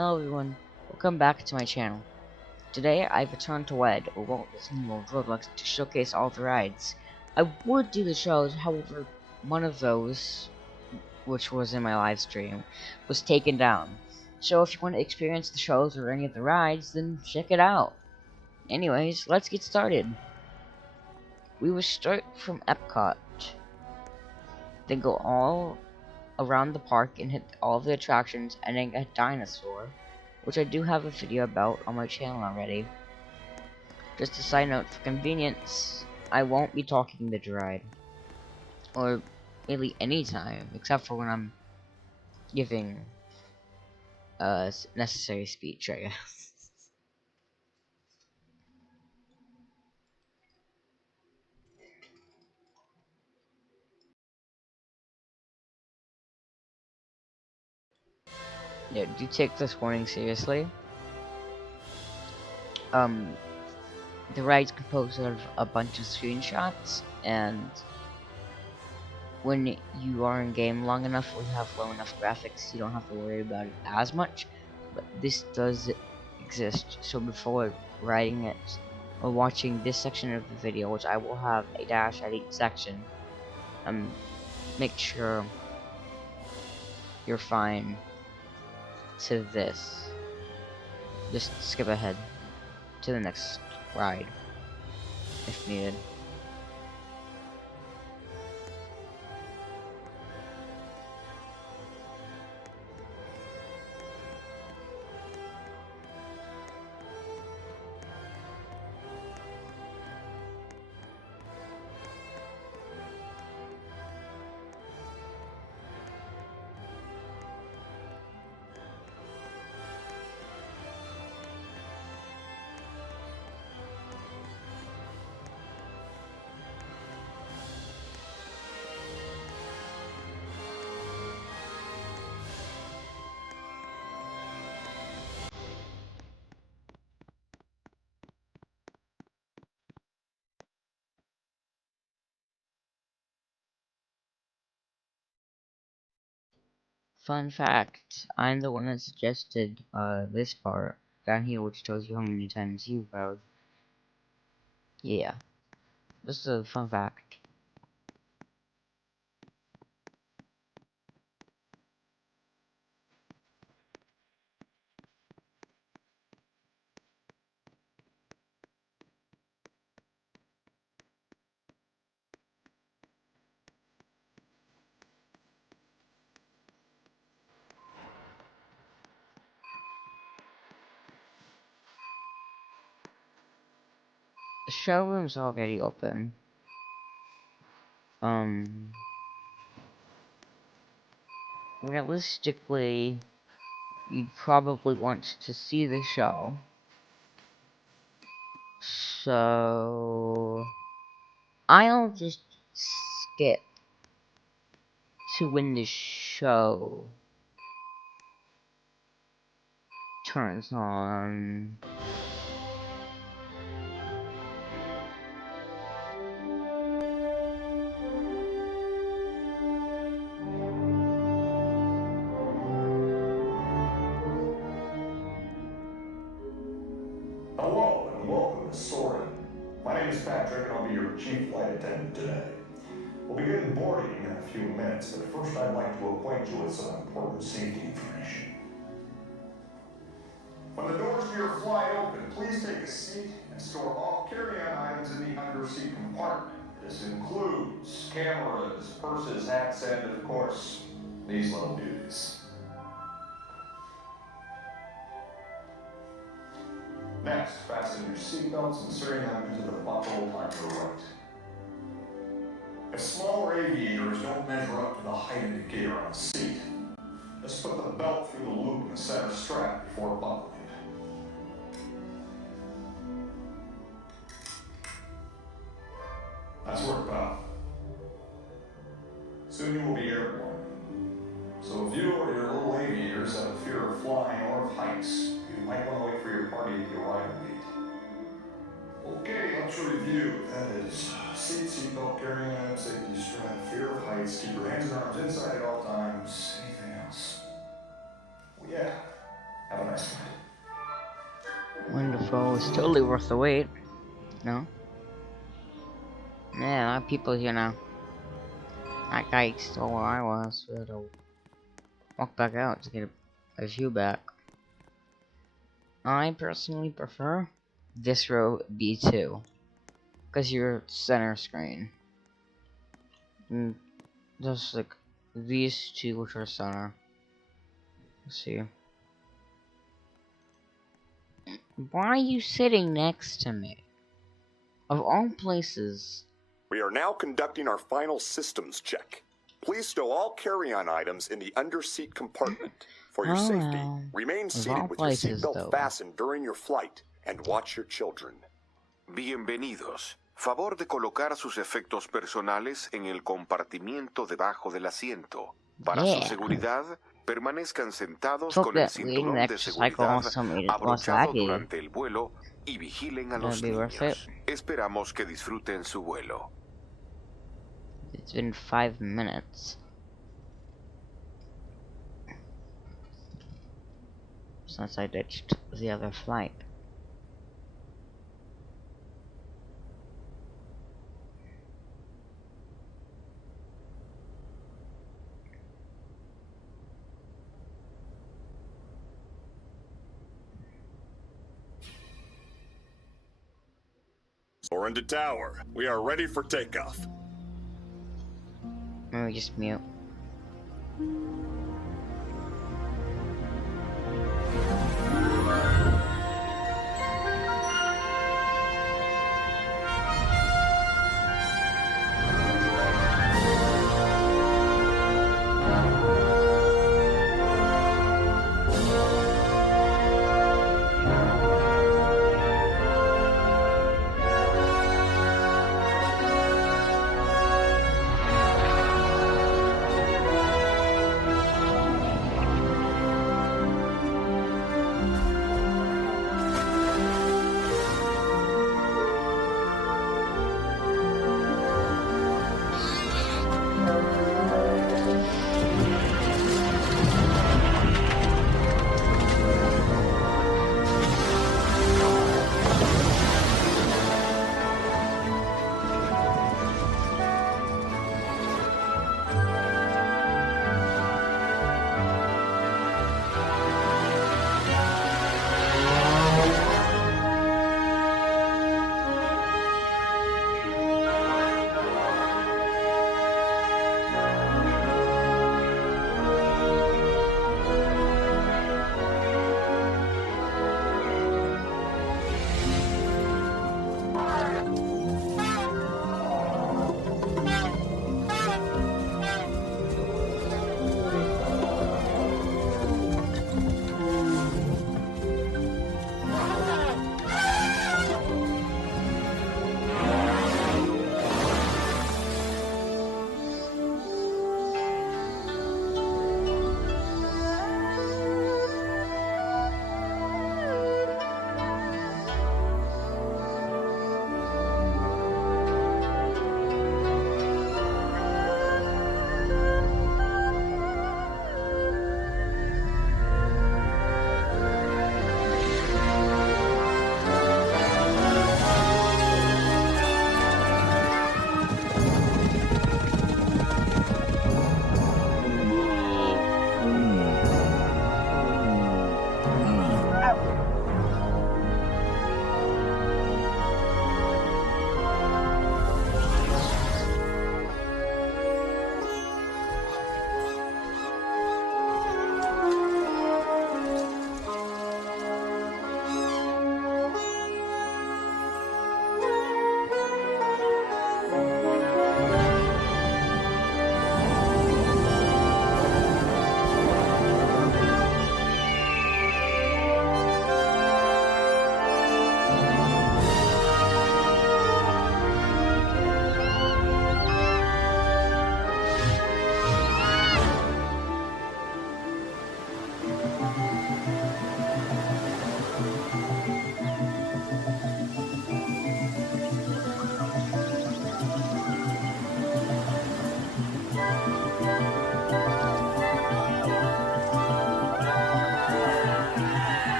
Hello everyone, welcome back to my channel. Today I've returned to WED, or Walt Disney World Roblox, to showcase all the rides. I would do the shows, however, one of those, which was in my live stream, was taken down. So if you want to experience the shows or any of the rides, then check it out. Anyways, let's get started. We will start from Epcot, then go all around the park and hit all the attractions, ending at Dinosaur, which I do have a video about on my channel already. Just a side note, for convenience, I won't be talking mid-ride, or really any time, except for when I'm giving a necessary speech, I guess. Yeah, do take this warning seriously. The ride's composed of a bunch of screenshots, and when you are in game long enough or have low enough graphics, you don't have to worry about it as much. But this does exist, so before writing it or watching this section of the video, which I will have a dash at each section, make sure you're fine to this. Just skip ahead to the next ride if needed. Fun fact, I'm the one that suggested this part down here, which tells you how many times you've bowed. Yeah, just a fun fact. The showroom's already open. Realistically, you'd probably want to see the show. So I'll just skip to when the show turns on. Hello and welcome to Soarin. My name is Patrick and I'll be your chief flight attendant today. We'll begin boarding in a few minutes, but first I'd like to acquaint you with some important safety information. When the doors to your flight open, please take a seat and store all carry-on items in the underseat compartment. This includes cameras, purses, hats, and of course, these little beauties. Next, fasten your seatbelts, inserting them into the buckle on your right. If smaller aviators don't measure up to the height indicator on the seat, just put the belt through the loop in the center strap before buckling it. That's worked out. Soon you will be airborne. So if you or your little aviators have a fear of flying or of heights, you might want to wait for your party at the arrival gate. Okay, let's review. That is seatbelt, carrying item, safety strap, fear of heights, keep your hands and arms inside at all times. Anything else? Well, yeah. Have a nice flight. Wonderful. It's totally worth the wait. No? Yeah, a lot of people here now. That guy stole where I was. We had to walk back out to get a view back. I personally prefer this row B2. Because you're center screen. And just like these two which are center. Let's see. Why are you sitting next to me? Of all places. We are now conducting our final systems check. Please stow all carry-on items in the under-seat compartment. For your safety, remain seated with your seatbelt fastened during your flight and watch your children. Bienvenidos. Favor de colocar sus efectos personales en el compartimiento debajo del asiento. Para su seguridad, permanezcan sentados con el cinturón de seguridad abrochado durante el vuelo y vigilen a los niños. Esperamos que disfruten su vuelo. It's been 5 minutes. Since I ditched the other flight. Soarin to tower. We are ready for takeoff. Let me just mute.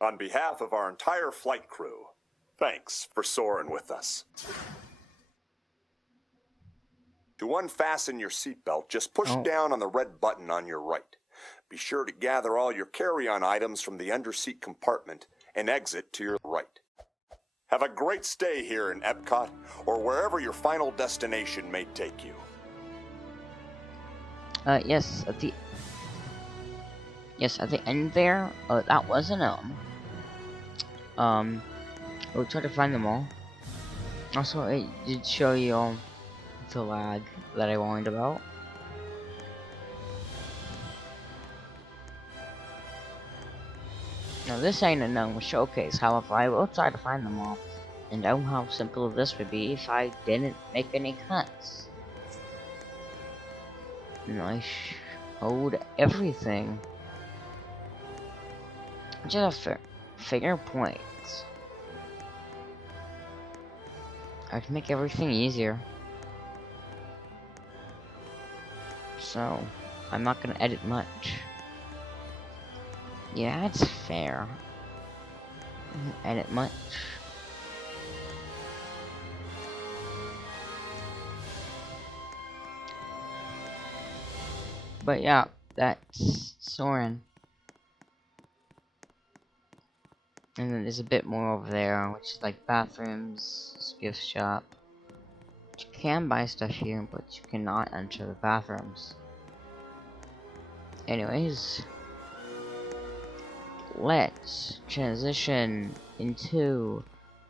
On behalf of our entire flight crew, thanks for soaring with us. To unfasten your seatbelt, just push down on the red button on your right. Be sure to gather all your carry-on items from the underseat compartment and exit to your right. Have a great stay here in Epcot or wherever your final destination may take you. Yes, at the end there, that was an we'll try to find them all. Also, it did show you the lag that I warned about. Now this ain't a known showcase, however I will try to find them all. And know how simple this would be if I didn't make any cuts. And I showed everything. Just a figure points. I can make everything easier. So, I'm not gonna edit much. Yeah, that's fair. I don't edit much. But yeah, that's Soarin. And then there's a bit more over there, which is like bathrooms, gift shop. You can buy stuff here, but you cannot enter the bathrooms. Anyways, let's transition into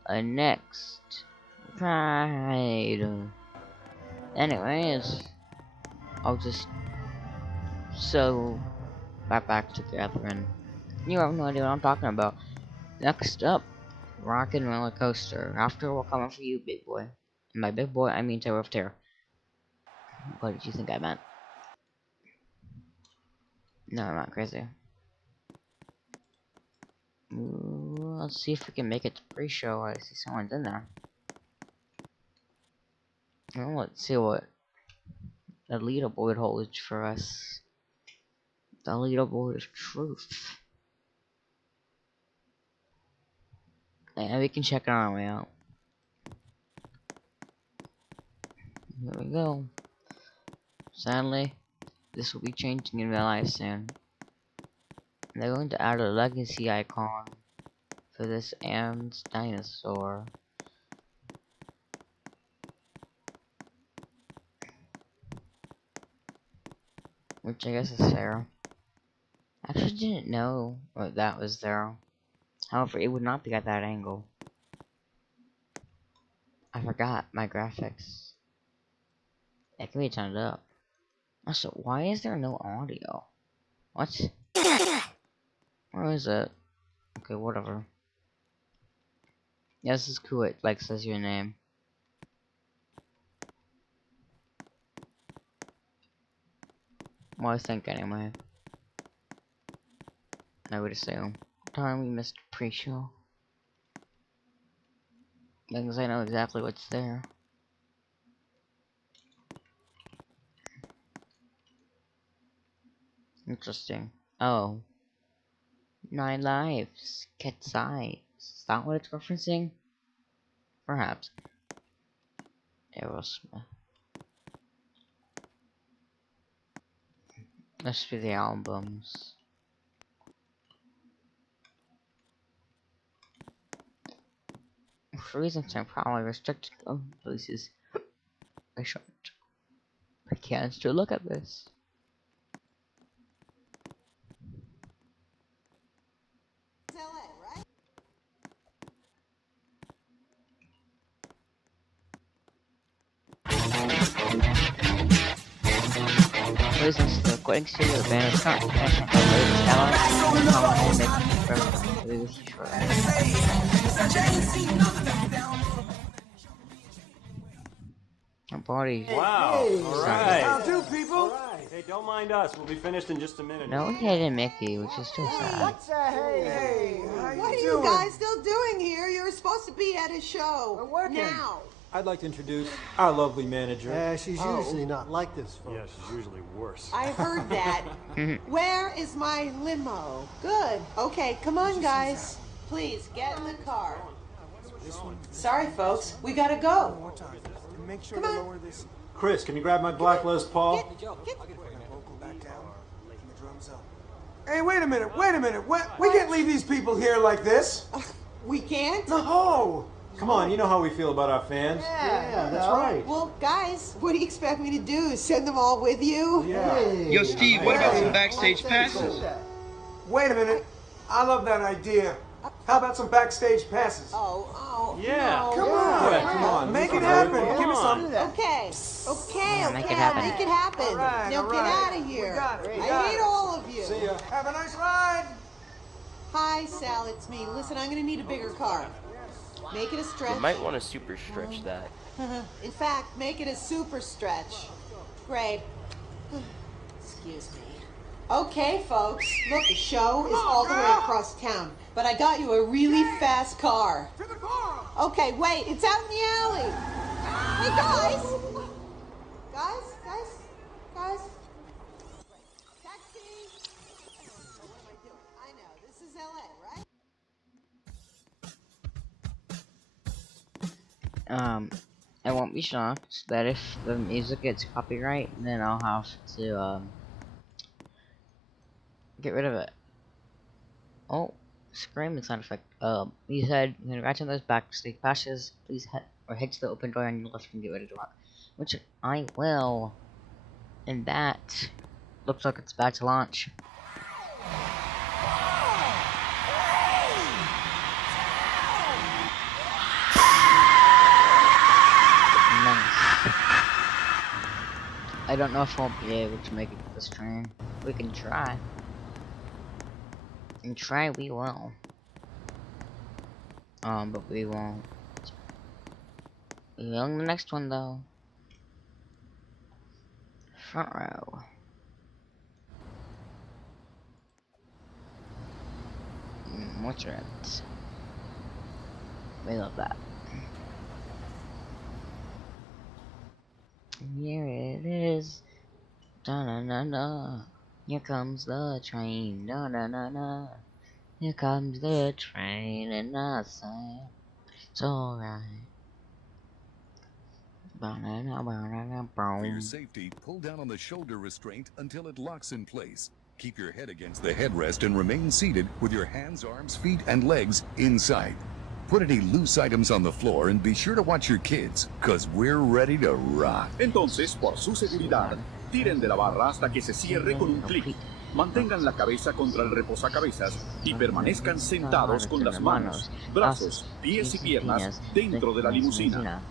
a next ride. Anyways, I'll just back together, and you have no idea what I'm talking about. Next up, Rockin' roller coaster. After we're coming for you, big boy. And by big boy, I mean Terror of Terror. What did you think I meant? No, I'm not crazy. Ooh, let's see if we can make it to pre-show. I see someone's in there. Well, let's see what the leaderboard holds for us. The leaderboard is truth. And we can check it on our way out. Here we go. Sadly, this will be changing in real life soon. They're going to add a legacy icon for this and Dinosaur. Which I guess is fair. I actually didn't know that was there. However, it would not be at that angle. I forgot my graphics. It can be turned up. Also, why is there no audio? What? Where is it? Okay, whatever. Yeah, this is cool. It like says your name. Well, I think anyway. I would assume. Darn, we missed pre-show. Because I know exactly what's there. Interesting. Oh. 9 lives. Cat's eyes. Is that what it's referencing? Perhaps. Aerosmith. Let's be the albums. For reasons I'm probably restricted to places. I shouldn't. I can't still look at this. Reasons the recording studio of the band is currently finishing up the latest album. Commonly making for everyone. I'll be with you shortly. My body. Wow! Alright! How do, people? Alright! Hey, don't mind us. We'll be finished in just a minute. No, we had Mickey, which is still sad. What are you guys still doing here? You were supposed to be at a show. Now. Introduce our lovely manager. Yeah, she's usually not like this, folks. Yeah, she's usually worse. I heard that. Where is my limo? Good. Okay, come on, guys. Please, get in the car. Sorry, folks. We gotta go. Make sure to lower this. Chris, can you grab my black Les Paul? Back down. The drums up. Hey, wait a minute. We can't leave these people here like this. We can't? No. Come on, you know how we feel about our fans. Yeah, that's right. Well, guys, what do you expect me to do? Send them all with you? Yeah. Yo, Steve, what about some backstage passes? Wait a minute. I love that idea. How about some backstage passes? Yeah. No. Come on. Yeah, come on. Make it happen. Give me some. Okay. Yeah, make it happen. Make it happen. All right, Now all get right. out of here. We got it. I hate all of you. See ya. Have a nice ride. Hi, Sal, it's me. Listen, I'm gonna need a bigger car. Make it a stretch. You might want to super stretch that. In fact, make it a super stretch. Great. Excuse me. Okay, folks. Look, the show is all the way across town, but I got you a really fast car. To the car. Okay, wait, it's out in the alley. Hey, guys. Guys. Taxi. What am I doing? I know, this is LA, right? I won't be shocked that if the music gets copyright, then I'll have to, get rid of it. Oh, screaming sound effect. He said, congrats on those backstage passes. Please head to the open door on your left and get ready to rock. Which I will. And that looks like it's about to launch. Nice. I don't know if we'll be able to make it with this train. We can try. And try we will. But we won't. We will in the next one though. Front row. What's it? We love that. Here it is. Da na na na. Here comes the train. Da na na na. Here comes the train, and I say it's alright. For your safety, pull down on the shoulder restraint until it locks in place. Keep your head against the wall. She's on. There's a fox singing little Pete. Jonathan Romanos, Alcis, Cheese and Peanuts, Nick Mazina,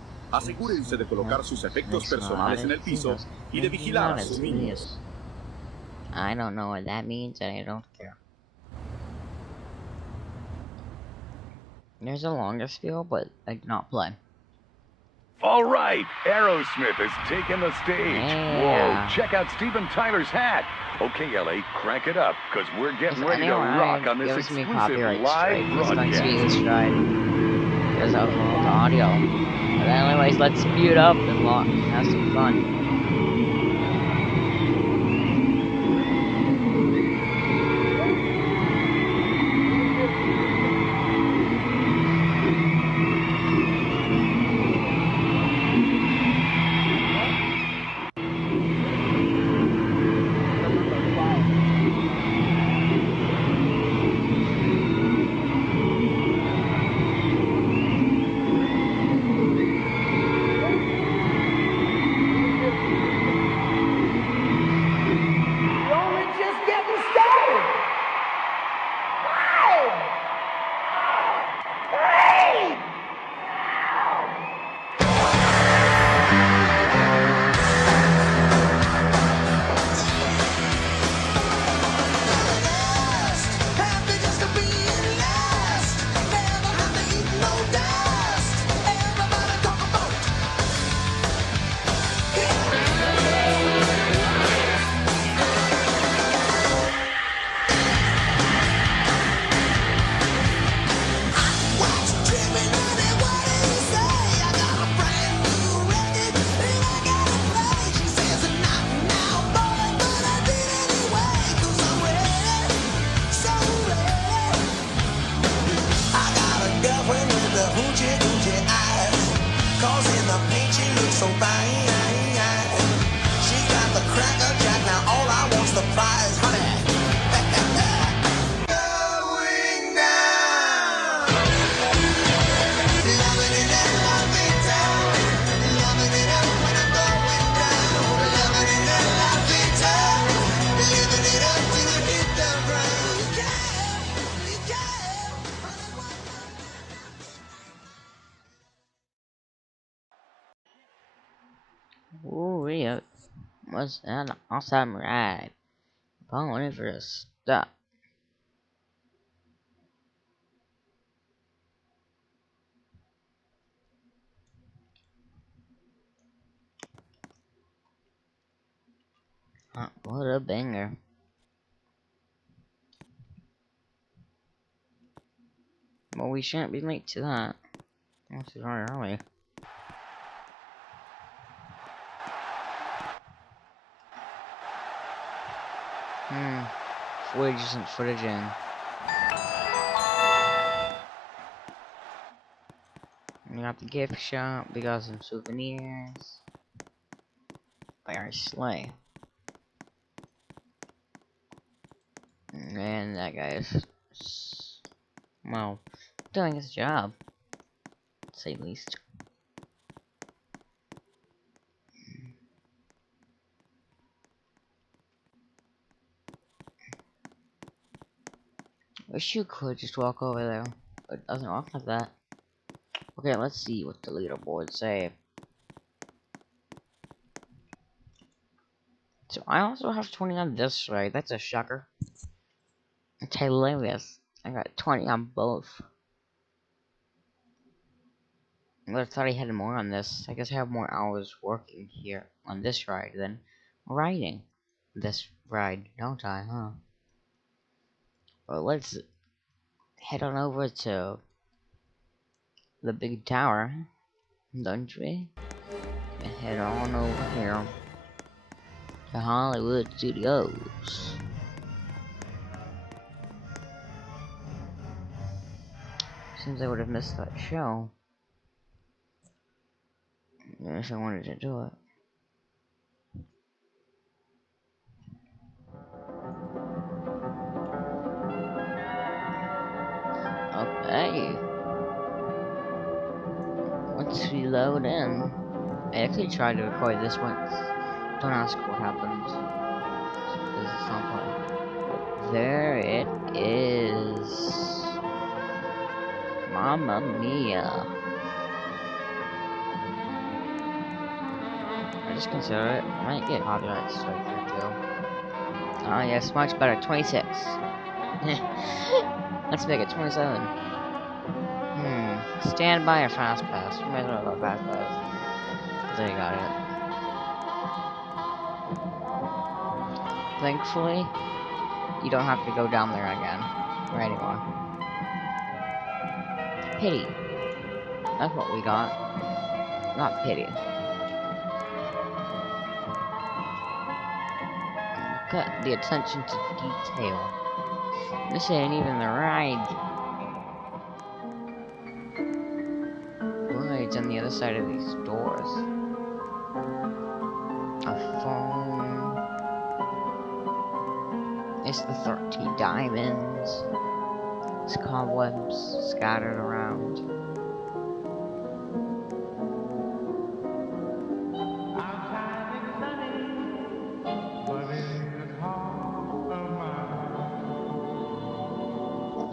I don't know what that means and I don't care. There's a longer spiel, but I did not play. All right, Aerosmith has taken the stage. Yeah. Whoa, check out Steven Tyler's hat. Okay, LA, crank it up, because we're getting ready to rock on this exclusive live broadcast. Because of all the audio. But anyways, let's speed up and have some fun. Ooh, yeah. Was an awesome ride. Only for a stop. What a banger. Well, we shouldn't be late to that. This is very early. Footage isn't footage in. We got the gift shop, we got some souvenirs. Very slay. And that guy is, well, doing his job, to say the least. Wish you could just walk over there, but it doesn't walk like that. Okay, let's see what the leaderboards say. So I also have 20 on this ride. That's a shocker. It's hilarious. I got 20 on both. I thought I had more on this. I guess I have more hours working here on this ride than riding this ride, don't I, huh? Well, let's head on over to the big tower, don't we? And head on over here to Hollywood Studios. Seems I would have missed that show. If I wanted to do it. Okay. Once we load in. I actually tried to record this once. Don't ask what happened. Because it's not funny. There it is. Mamma mia. I just consider it. I might get copyright strike here too. Oh yes, much better. 26. Let's make it 27. Stand by or fast pass. We might as well go fast pass. There you got it. Thankfully, you don't have to go down there again. Or anymore. Pity. That's what we got. Not pity. Got the attention to detail. This ain't even the ride. Ride's on the other side of these doors. A phone. It's the 13 diamonds. It's cobwebs scattered around.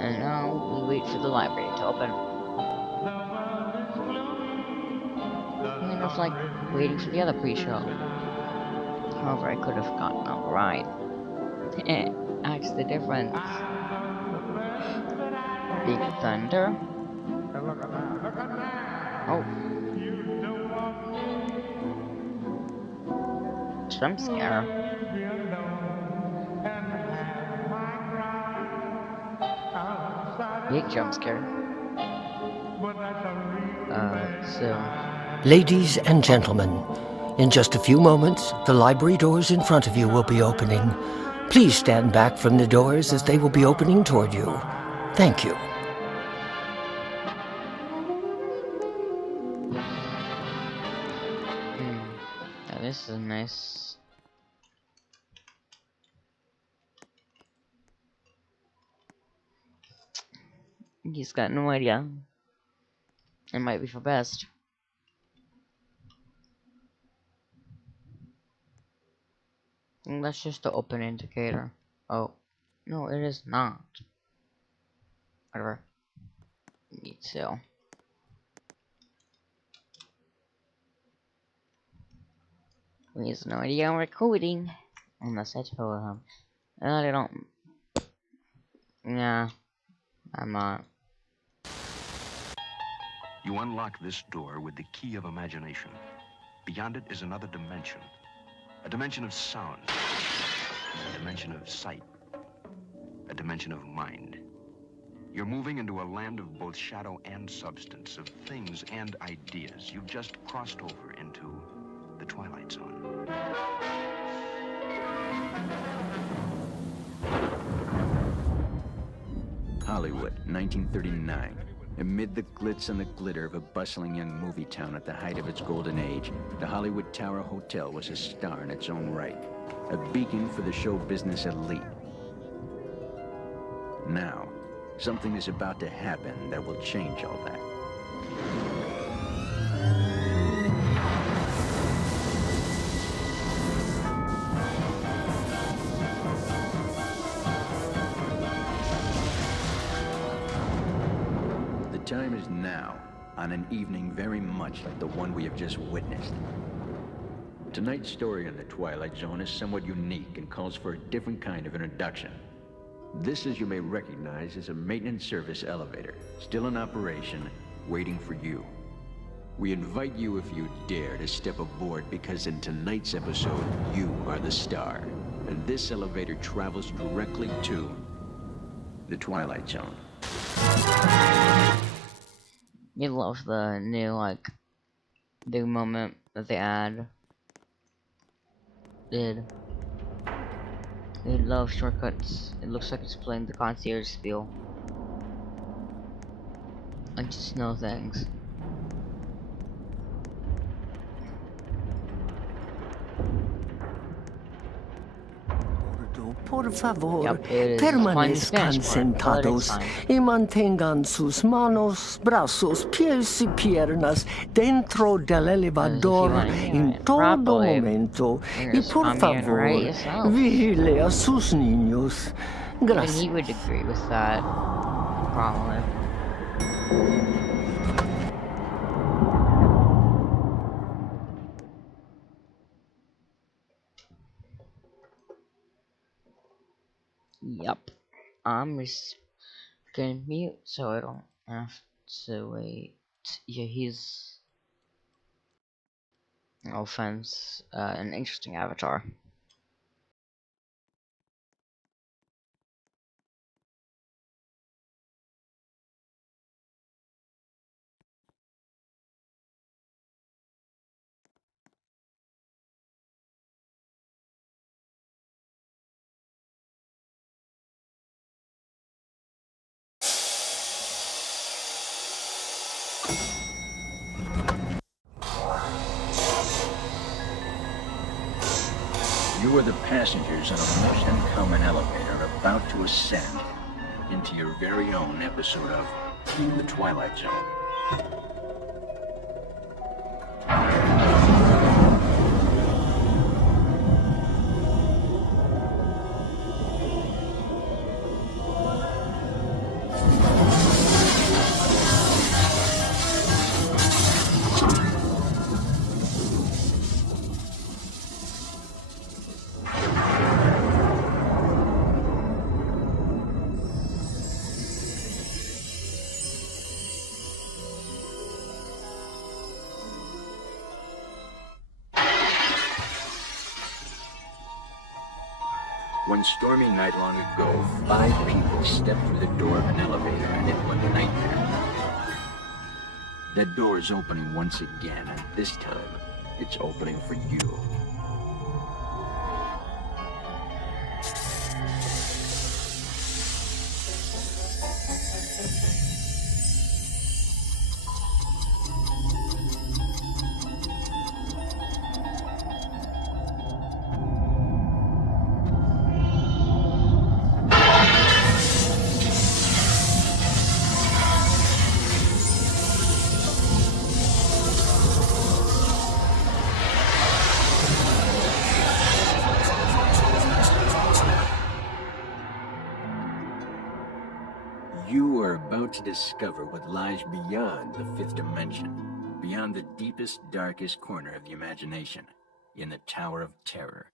And now we wait for the library to open. Kind of like waiting for the other pre-show. However, I could have gotten on the ride. That's the difference. Big thunder. Oh. Jump scare. Big jump scare. Ladies and gentlemen, in just a few moments, the library doors in front of you will be opening. Please stand back from the doors as they will be opening toward you. Thank you. Now this is nice. He's got no idea. It might be for best. That's just the open indicator. Oh. No, it is not. Whatever. Need to. He has no idea I'm recording. Unless I told him. I don't. Nah, I'm not. You unlock this door with the key of imagination. Beyond it is another dimension. A dimension of sound. A dimension of sight. A dimension of mind. You're moving into a land of both shadow and substance, of things and ideas. You've just crossed over into the Twilight Zone. Hollywood, 1939. Amid the glitz and the glitter of a bustling young movie town at the height of its golden age, the Hollywood Tower Hotel was a star in its own right, a beacon for the show business elite. Now, something is about to happen that will change all that. The time is now, on an evening very much like the one we have just witnessed. Tonight's story in the Twilight Zone is somewhat unique and calls for a different kind of introduction. This, as you may recognize, is a maintenance service elevator, still in operation, waiting for you. We invite you, if you dare, to step aboard, because in tonight's episode, you are the star. And this elevator travels directly to the Twilight Zone. You love the new, like, big moment that they add. Did. They love shortcuts. It looks like it's playing the concierge spiel. I just know things. Por favor, permanezcan sentados y mantengan sus manos, brazos, pies y piernas dentro del elevador en todo momento. Y por favor, vigile a sus niños. Gracias. Even he would agree with that, probably. Yup. I'm just gonna mute so I don't have to wait. Yeah, he's, no offense, an interesting avatar. You are the passengers in a most uncommon elevator about to ascend into your very own episode of The Twilight Zone. One stormy night long ago, 5 people stepped through the door of an elevator and it was a nightmare. That door is opening once again, and this time, it's opening for you. You are about to discover what lies beyond the 5th dimension, beyond the deepest, darkest corner of the imagination. in the Tower of Terror.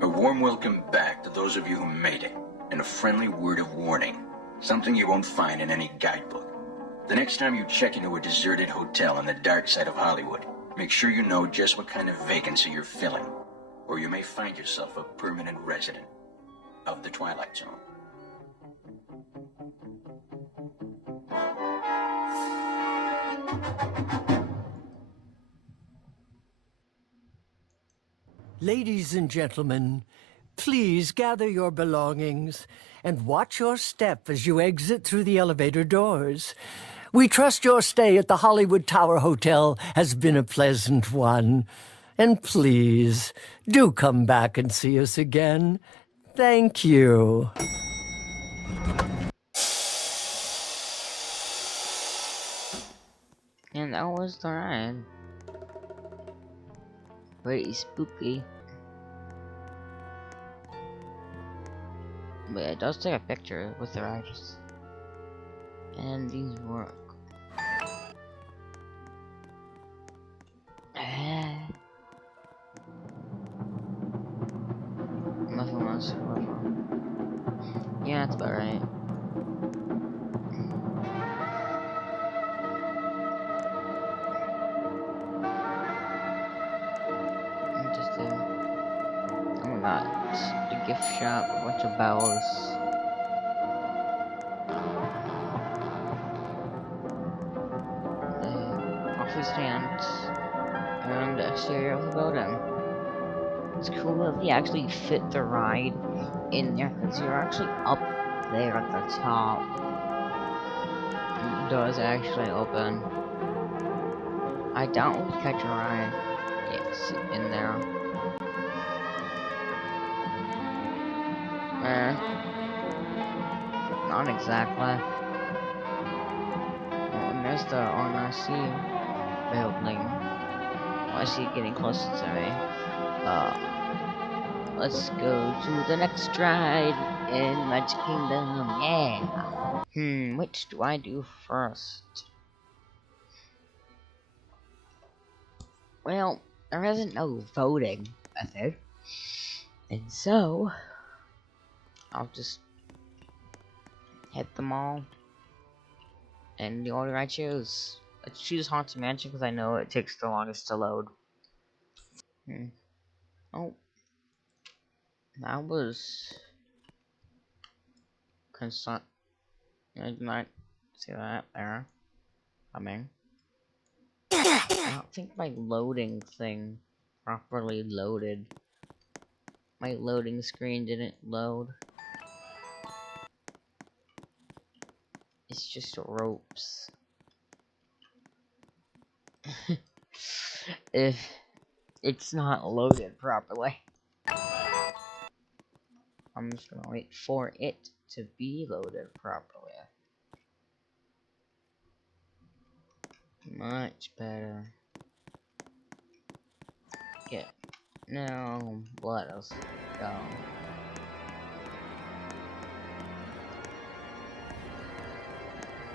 A warm welcome back to those of you who made it, and a friendly word of warning. Something you won't find in any guidebook. The next time you check into a deserted hotel on the dark side of Hollywood, make sure you know just what kind of vacancy you're filling, or you may find yourself a permanent resident of the Twilight Zone. Ladies and gentlemen, please gather your belongings and watch your step as you exit through the elevator doors. We trust your stay at the Hollywood Tower Hotel has been a pleasant one. And please, do come back and see us again. Thank you. And that was the ride. Pretty spooky. But it does take a picture with the riders. And these work. Nothing else. Yeah, that's about right. Interesting. Oh my god. The gift shop, a bunch of bells. Coffee stands. And the exterior of the building. It's cool that they actually fit the ride in there because you're actually up there at the top. And the doors actually open. I doubt we'll catch a ride. Yes, in there. Not exactly. Oh, and there's the RNC building. I see it getting closer to me. Let's go to the next ride in Magic Kingdom. Yeah. Which do I do first? Well, there isn't no voting method, and so I'll just hit them all in the order I choose. Let's choose Haunted Mansion because I know it takes the longest to load. Oh, that was consent. I did not see that there. I don't think my loading thing properly loaded. My loading screen didn't load. It's just ropes. If it's not loaded properly. I'm just gonna wait for it to be loaded properly. Much better. Yeah. Now, let us go.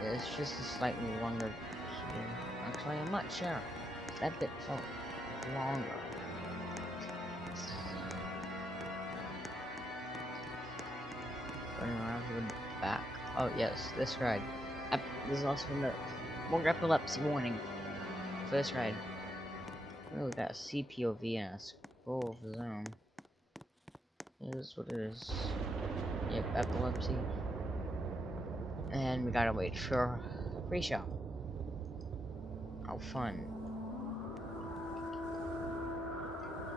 It's just a slightly longer. Actually, I'm not sure. That bit felt longer. Going around to the back. Oh yes, this ride. This is also the more epilepsy warning. First ride. Oh, we got a CPOV and a scroll zone. It is what it is. Yep, epilepsy. And we gotta wait for pre-show. How fun.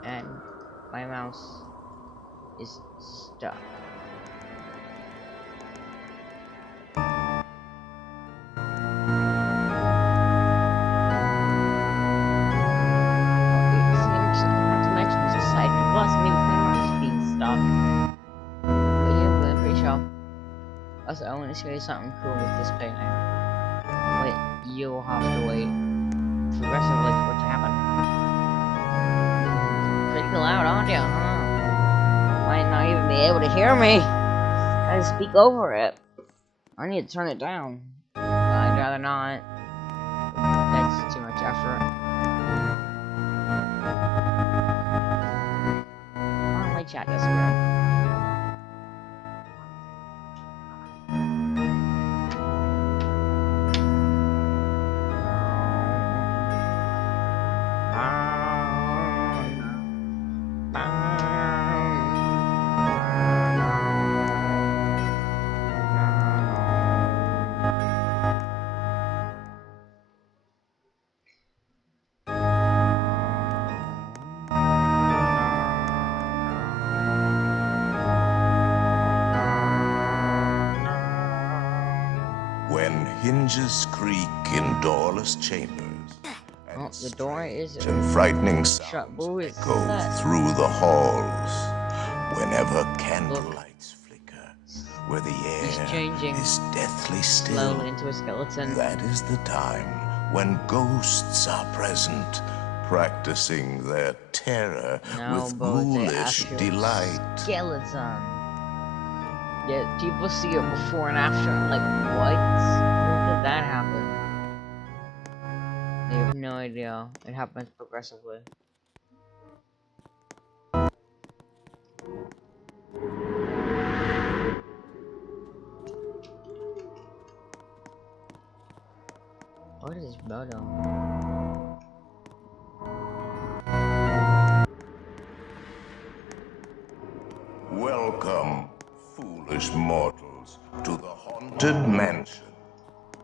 And my mouse is stuck. I want to show you something cool with this painting. Wait, you'll have to wait progressively for it to happen. Pretty loud audio, huh? Might not even be able to hear me. I just speak over it. I need to turn it down. I'd rather not. That's too much effort. My chat doesn't work. When hinges creak in doorless chambers. Oh, the door is frightening. Shut. Boo is set. Through the halls, whenever look, where the air is deathly still. Into a skeleton. That is the time when ghosts are present, practicing their terror with ghoulish delight. Skeleton. Yeah, people see it before and after. I'm like, what? When did that happen? They have no idea. It happens progressively. What is Bono? Welcome, foolish mortals, to the Haunted Mansion.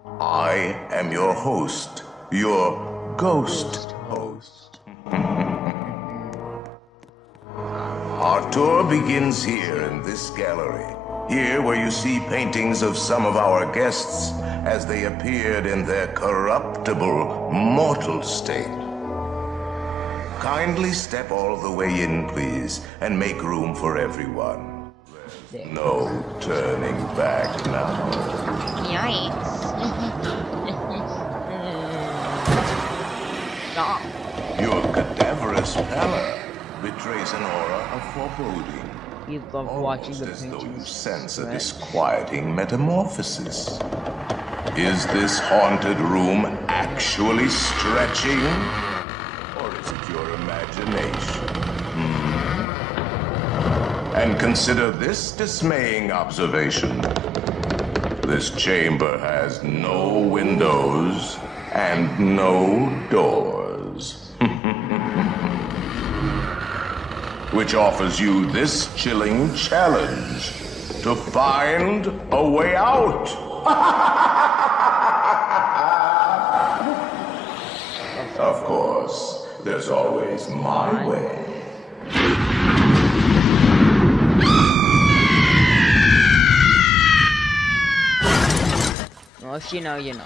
I am your host, your ghost host. Our tour begins here in this gallery. Here where you see paintings of some of our guests as they appeared in their corruptible, mortal state. Kindly step all the way in, please, and make room for everyone. There. Oh, turning back now. Yikes. Stop. Your cadaverous pallor betrays an aura of foreboding. You love watching the paintings stretch. Disquieting metamorphosis. Is this haunted room actually stretching? Or is it your imagination? And consider this dismaying observation. This chamber has no windows and no doors. Which offers you this chilling challenge to find a way out. Of course, there's always my way. Well, if you know, you know.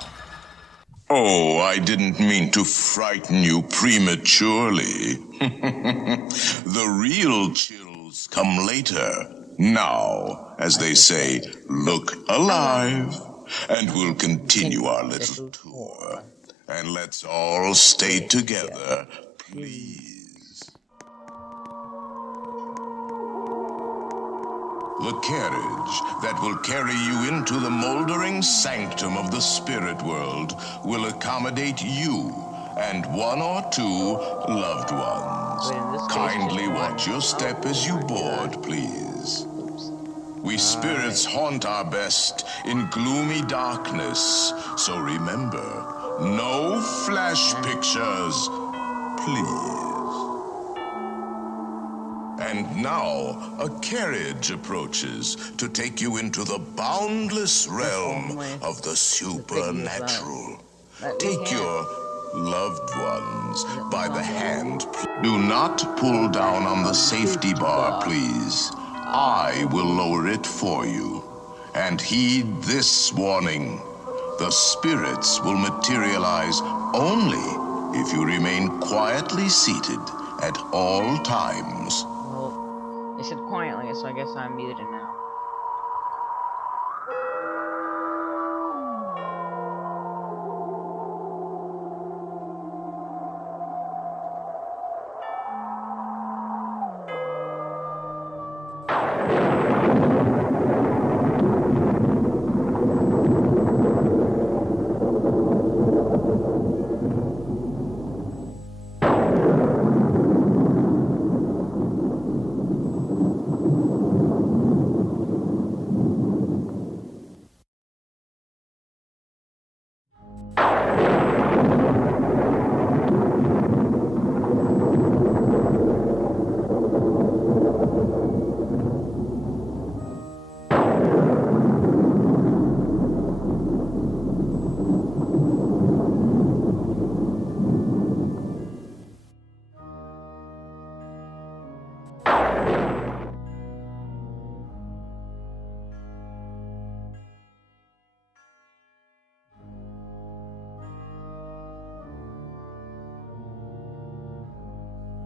Oh, I didn't mean to frighten you prematurely. The real chills come later. Now, as they say, look alive. And we'll continue our little tour. And let's all stay together. Please. The carriage that will carry you into the moldering sanctum of the spirit world will accommodate you and one or two loved ones. Kindly watch your step as you board, please. We spirits haunt our best in gloomy darkness. So remember, no flash pictures, please. And now, a carriage approaches to take you into the boundless realm of the supernatural. Take your loved ones by the hand. Do not pull down on the safety bar, please. I will lower it for you. And heed this warning. The spirits will materialize only if you remain quietly seated at all times. Well, they said quietly, so I guess I'm muted now.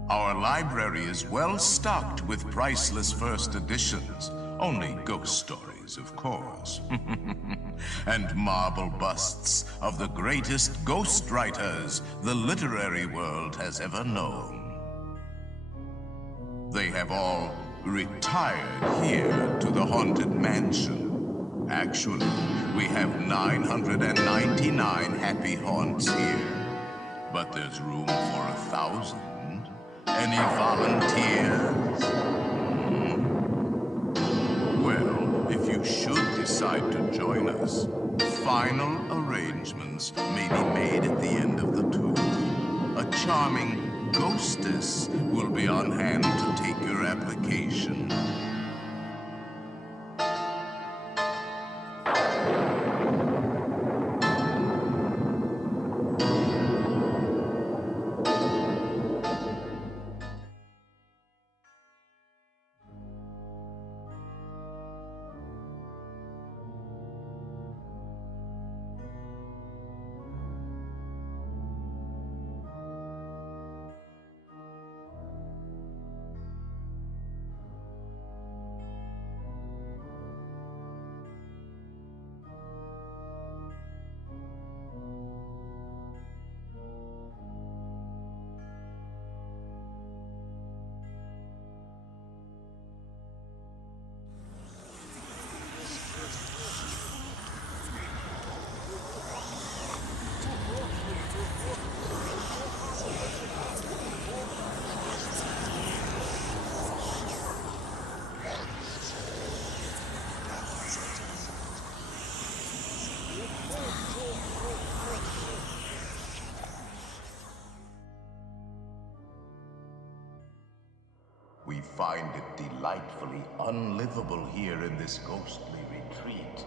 Our library is well stocked with priceless first editions. Only ghost stories, of course. And marble busts of the greatest ghost writers the literary world has ever known. They have all retired here to the Haunted Mansion. Actually, we have 999 happy haunts here. But there's room for 1,000. Any volunteers? Well, if you should decide to join us, final arrangements may be made at the end of the tour. A charming ghostess will be on hand to take your application. We find it delightfully unlivable here in this ghostly retreat.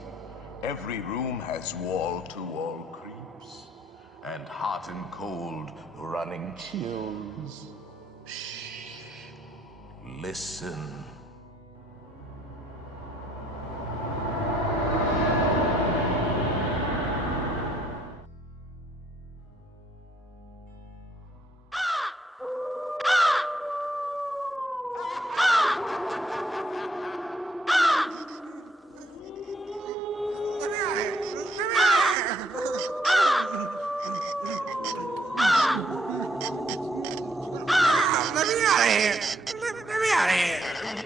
Every room has wall-to-wall creeps, and hot and cold running chills. Shh. Listen. Let me out of here!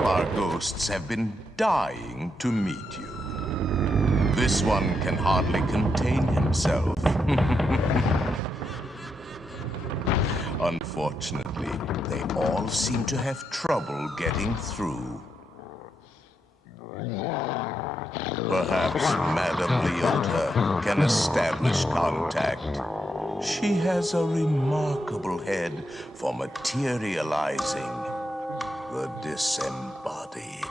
All our ghosts have been dying to meet you. This one can hardly contain himself. Unfortunately, they all seem to have trouble getting through. Perhaps Madame Leota can establish contact. She has a remarkable head for materializing the disembodied.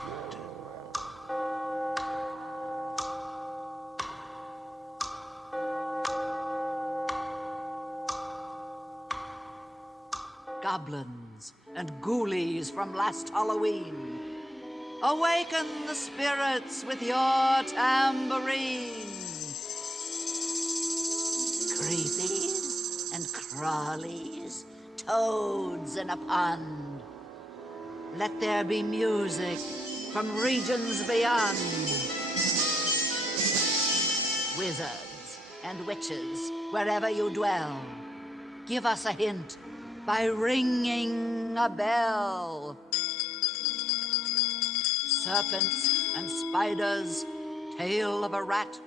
Goblins and ghoulies from last Halloween, awaken the spirits with your tambourine. Creepies and crawlies, toads in a pond, let there be music from regions beyond. Wizards and witches, wherever you dwell, give us a hint by ringing a bell. Serpents and spiders, tail of a rat,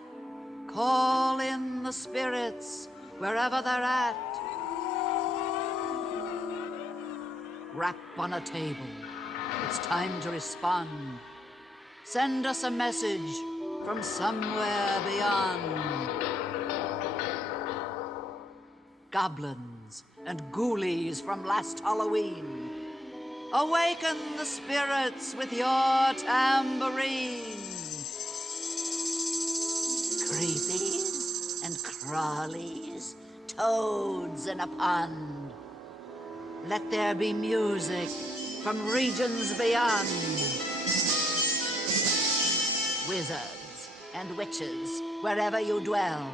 call in the spirits wherever they're at. Rap on a table, it's time to respond. Send us a message from somewhere beyond. Goblins and ghoulies from last Halloween, awaken the spirits with your tambourine. Creepies and crawlies, toads in a pond, let there be music from regions beyond. Wizards and witches, wherever you dwell,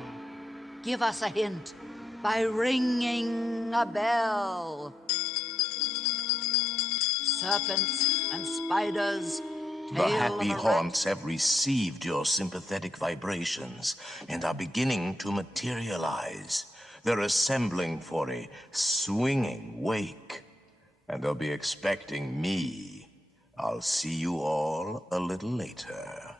give us a hint by ringing a bell. Serpents and spiders, the happy haunts have received your sympathetic vibrations and are beginning to materialize. They're assembling for a swinging wake, and they'll be expecting me. I'll see you all a little later.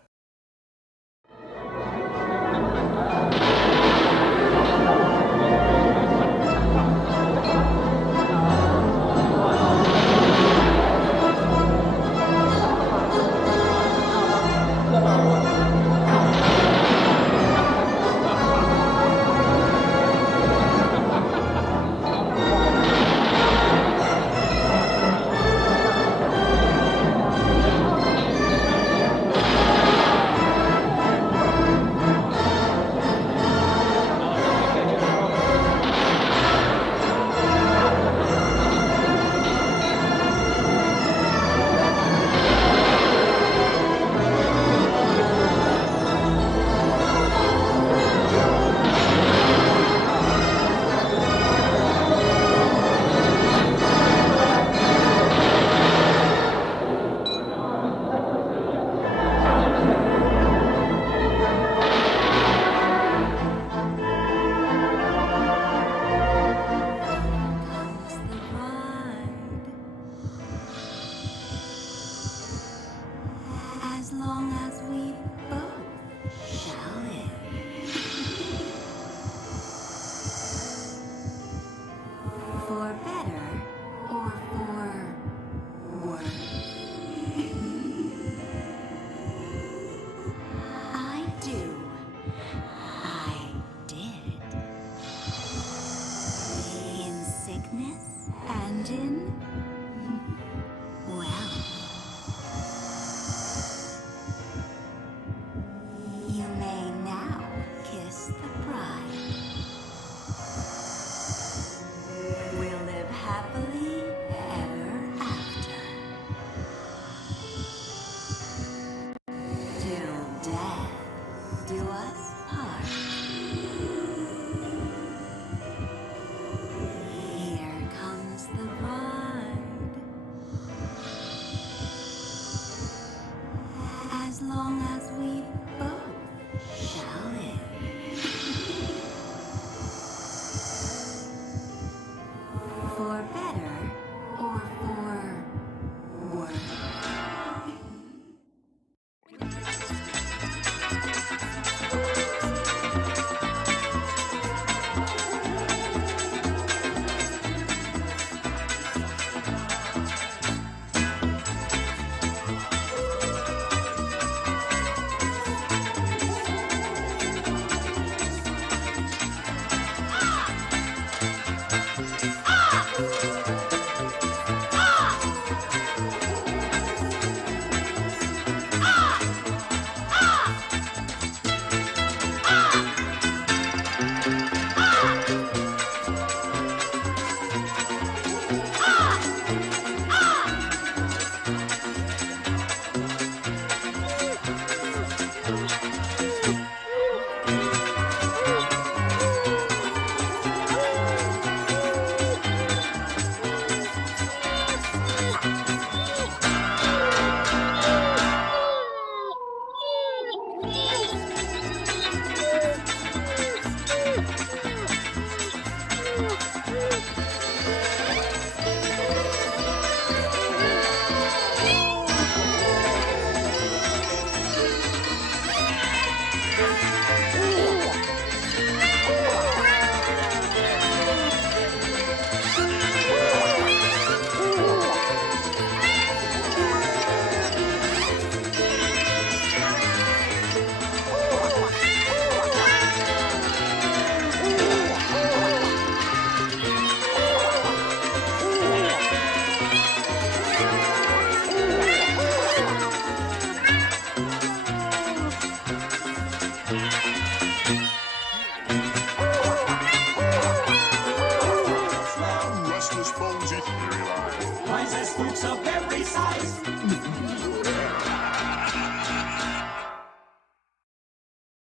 rise.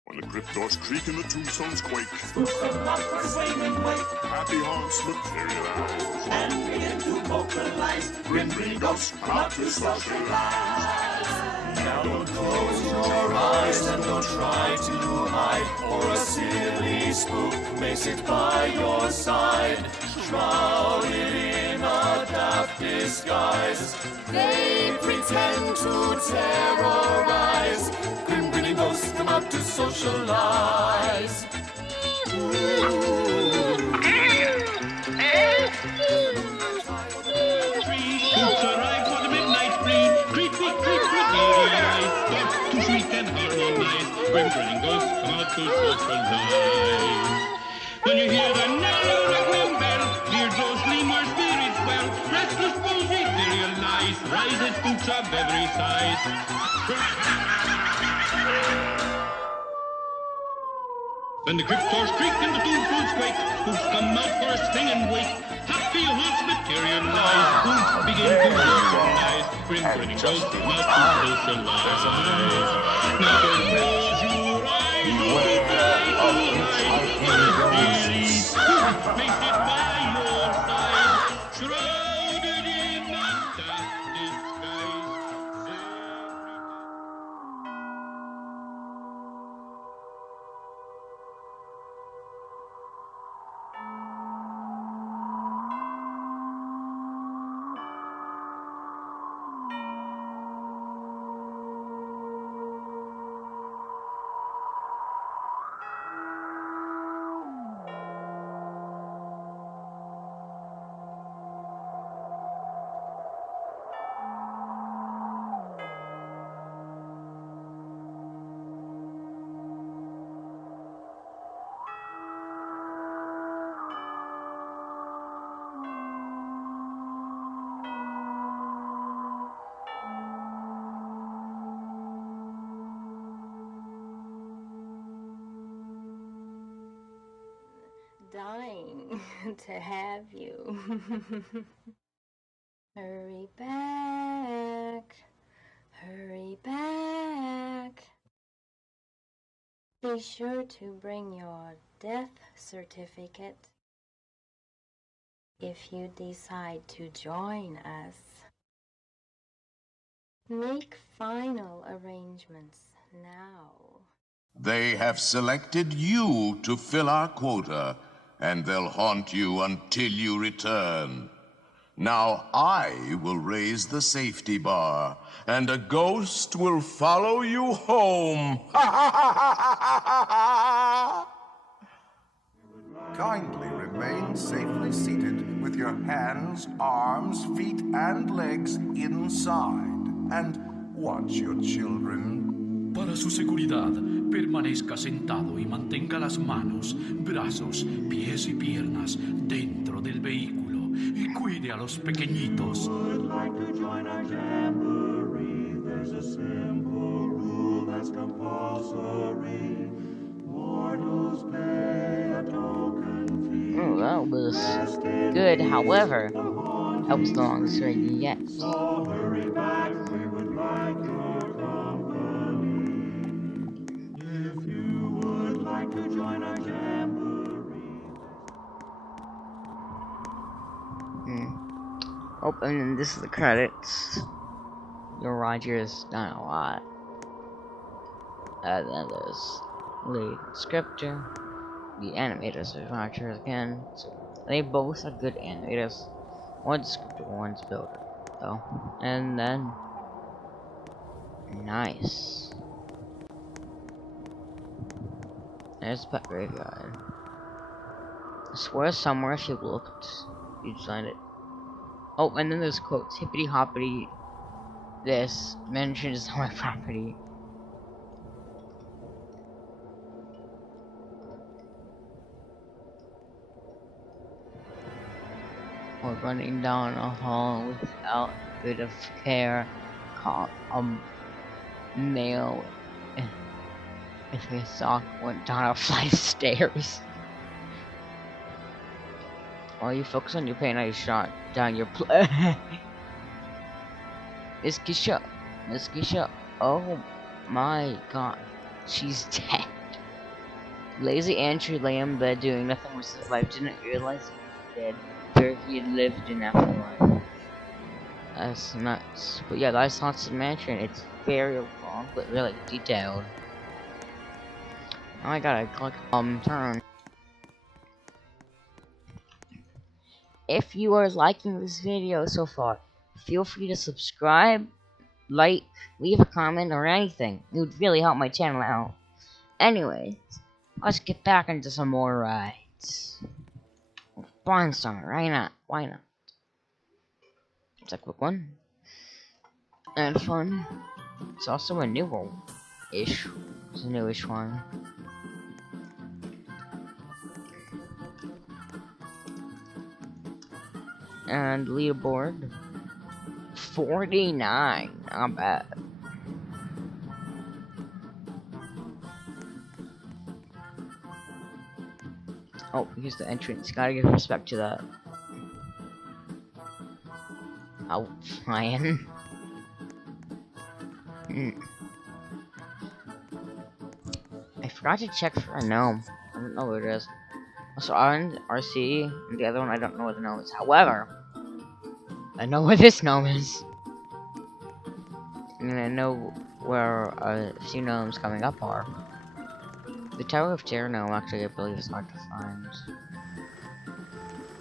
When the crypt doors creak and the tombstones quake, happy haunts materialize. Grin ghosts come out to socialize. Now don't close your eyes and don't try to hide, or a silly spook may sit by your side, shrouded in a daft disguise. They pretend to terrorize. Grinning ghosts come out to socialize. Spooks arrive for the midnight spree. Creepy, eerie-eyed, thought to shriek and harmonize. Grinning ghosts come out to socialize. When you hear the knell of the grim bell, dear ghostly more spirits well. Restless souls materialize, rising spooks of every size. When the crypt doors creak and the tombstones quake, spooks come out for a sting and wake. Happy haunts materialize, spooks begin to recognize. And just in time, there's a little now don't close your eyes, don't try to hide, for a silly spook may sit by your side, shrouded in a dark disguise. Dying to have you. Hurry back, hurry back. Be sure to bring your death certificate if you decide to join us. Make final arrangements now. They have selected you to fill our quota, and they'll haunt you until you return. Now I will raise the safety bar, and a ghost will follow you home. Kindly remain safely seated with your hands, arms, feet, and legs inside, and watch your children. Para su seguridad, permanezca sentado y mantenga las manos, brazos, pies y piernas dentro del vehículo y cuide a los pequeñitos. Would like to join our jamboree. There's a simple rule that's compulsory. Mortals pay a token fee. Oh, that was good. However, that was the longest rating yet. So hurry back, we would like your company. If you would like to join our jamboree. Oh, and then this is the credits. Your Roger's done a lot. And then there's lead scripter, the animators are Rogers again. So they both are good animators. One's scripter, one's builder, though. And then nice. There's Pet Graveyard. I swear somewhere if you looked, you'd find it. Oh, and then there's quotes, hippity hoppity, this, mansion is my property. We're running down a hall without a bit of care, caught nail if his sock went down a flight of stairs. While you focus on your pain, I shot down your Miss Keisha, oh my god, she's dead. Lazy Andrew lay in bed doing nothing with his life, didn't realize he was dead, where he had lived in afterlife. That's nuts. But yeah, that's Haunted Mansion. It's very long, but really detailed. Oh my god, I click turn. If you are liking this video so far, feel free to subscribe, like, leave a comment, or anything. It would really help my channel out. Anyways, let's get back into some more rides. Barnstormer, why not? Why not? It's a quick one. And fun. It's also a new one-ish. It's a newish one. And leaderboard 49, not bad. Oh, here's the entrance. Gotta give respect to that. Oh, flying. I forgot to check for a gnome. I don't know what it is. Soarin, RC, and the other one I don't know what the gnome is. However, I know what this gnome is. And I know where a few gnomes coming up are. The Tower of Terror gnome, actually, I believe is hard to find.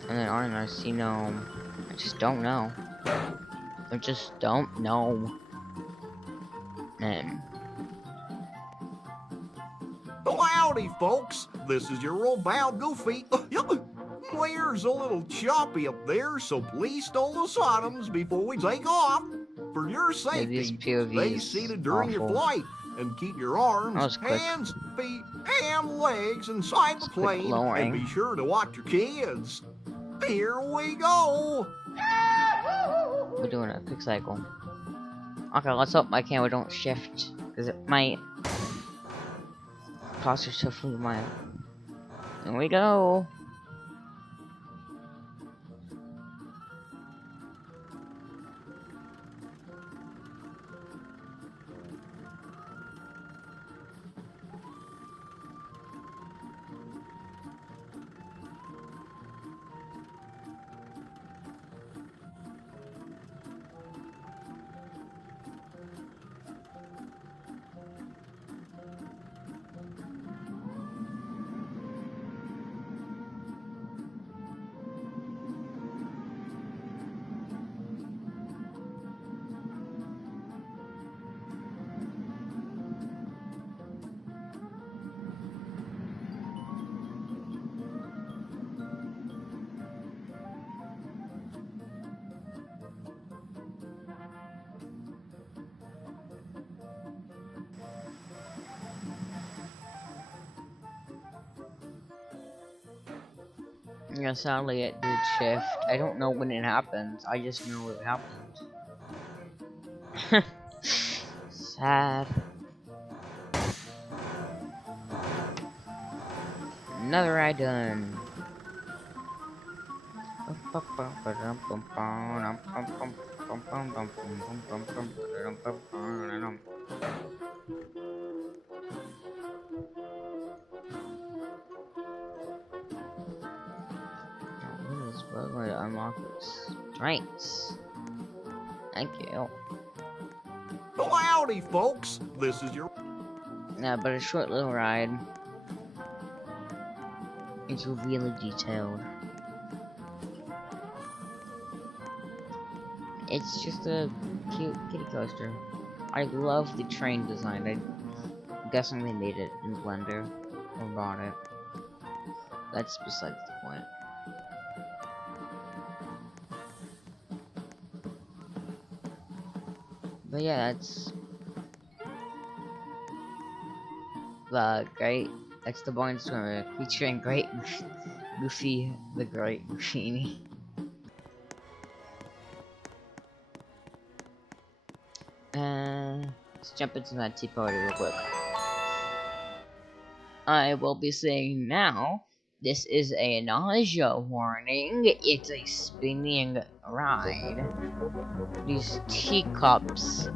And then RC gnome, I just don't know. I just don't know. Howdy, folks. This is your old pal Goofy. Weir's a little choppy up there, so please don't lose items before we take off. For your safety, stay seated during your flight and keep your arms, hands, feet, and legs inside the plane. And be sure to watch your kids. Here we go. We're doing a quick cycle. Okay, let's hope my camera don't shift, because it might. Posture shuffling mine. Here we go. Yeah, sadly it did shift. I don't know when it happens. I just know it happened. Sad. Another ride done. We're going to unlock this strengths. Thank you. Howdy, folks. This is your. Yeah, but a short little ride. It's really detailed. It's just a cute kitty coaster. I love the train design. I'm guessing they made it in Blender or bought it. That's besides the point. But yeah, that's great. That's the Barnstormer featuring Great Goofy, the Great Goofini. Let's jump into that tea party real quick. I will be saying now This is a nausea warning. It's a spinning ride. These teacups,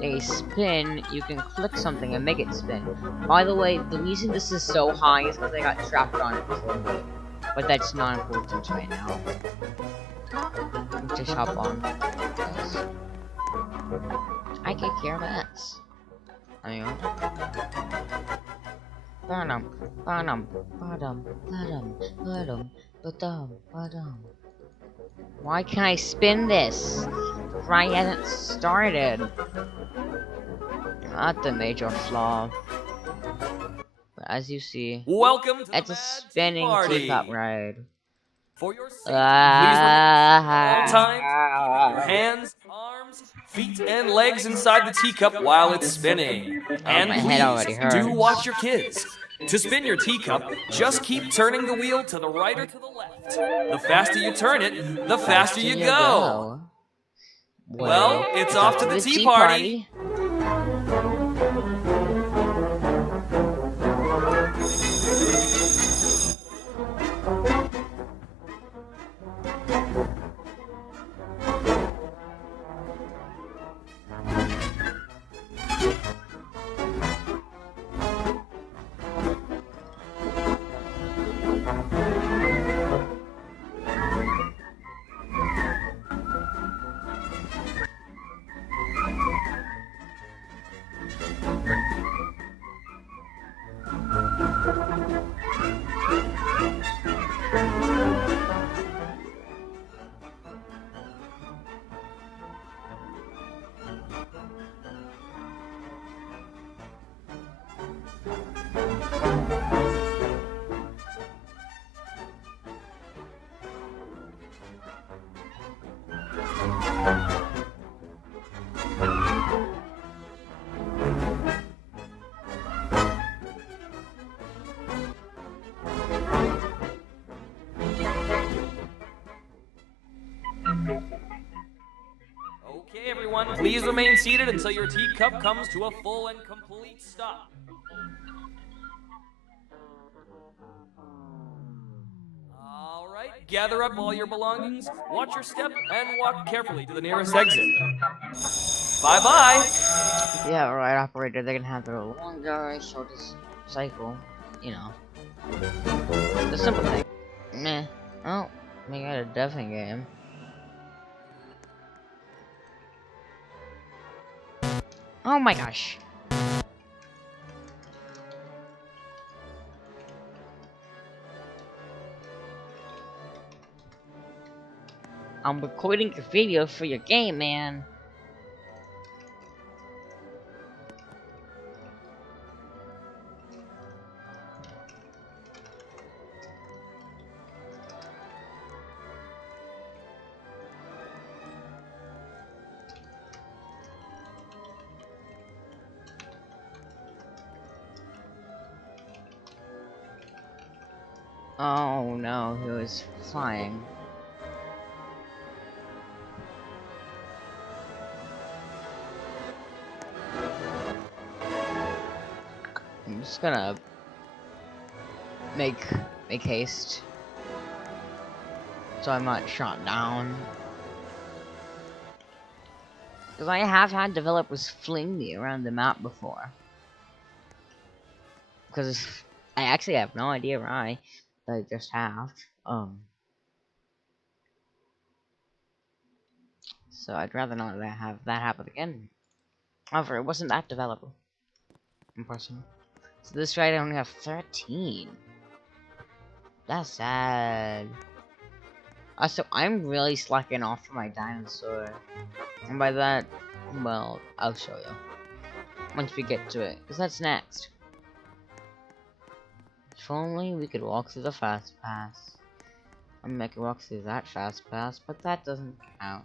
they spin. You can click something and make it spin. By the way, the reason this is so high is because I got trapped on it before. But that's not important right now. Just hop on. I could care less. Anyway. Why can't I spin this? Ride hasn't started. Not the major flaw. But as you see, welcome to it's a spinning teacup ride. For your please times, hands, arms, feet, and legs inside the teacup while it's spinning. And my head already please hurts. do watch your kids. To spin your teacup, just keep turning the wheel to the right or to the left. The faster you turn it, the faster you go. Well, it's off to the tea party. Okay, everyone, please remain seated until your teacup comes to a full and complete stop. All right, gather up all your belongings, watch your step, and walk carefully to the nearest exit. Bye-bye! Yeah, alright, operator, they can have their longer, shortest cycle, you know. The simple thing. Meh. Oh, we got a deafening game. Oh my gosh. I'm recording a video for your game, man. Oh no, he was flying. I'm just gonna make haste so I'm not shot down. Because I have had developers fling me around the map before. Because I actually have no idea why. I just have. So I'd rather not have that happen again. However, it wasn't that developer. Unfortunately. So this ride I only have 13. That's sad. Also, I'm really slacking off for my dinosaur. And by that, well, I'll show you. Once we get to it. Because that's next. If only we could walk through the fast pass. I mean, I could walk through that fast pass, but that doesn't count.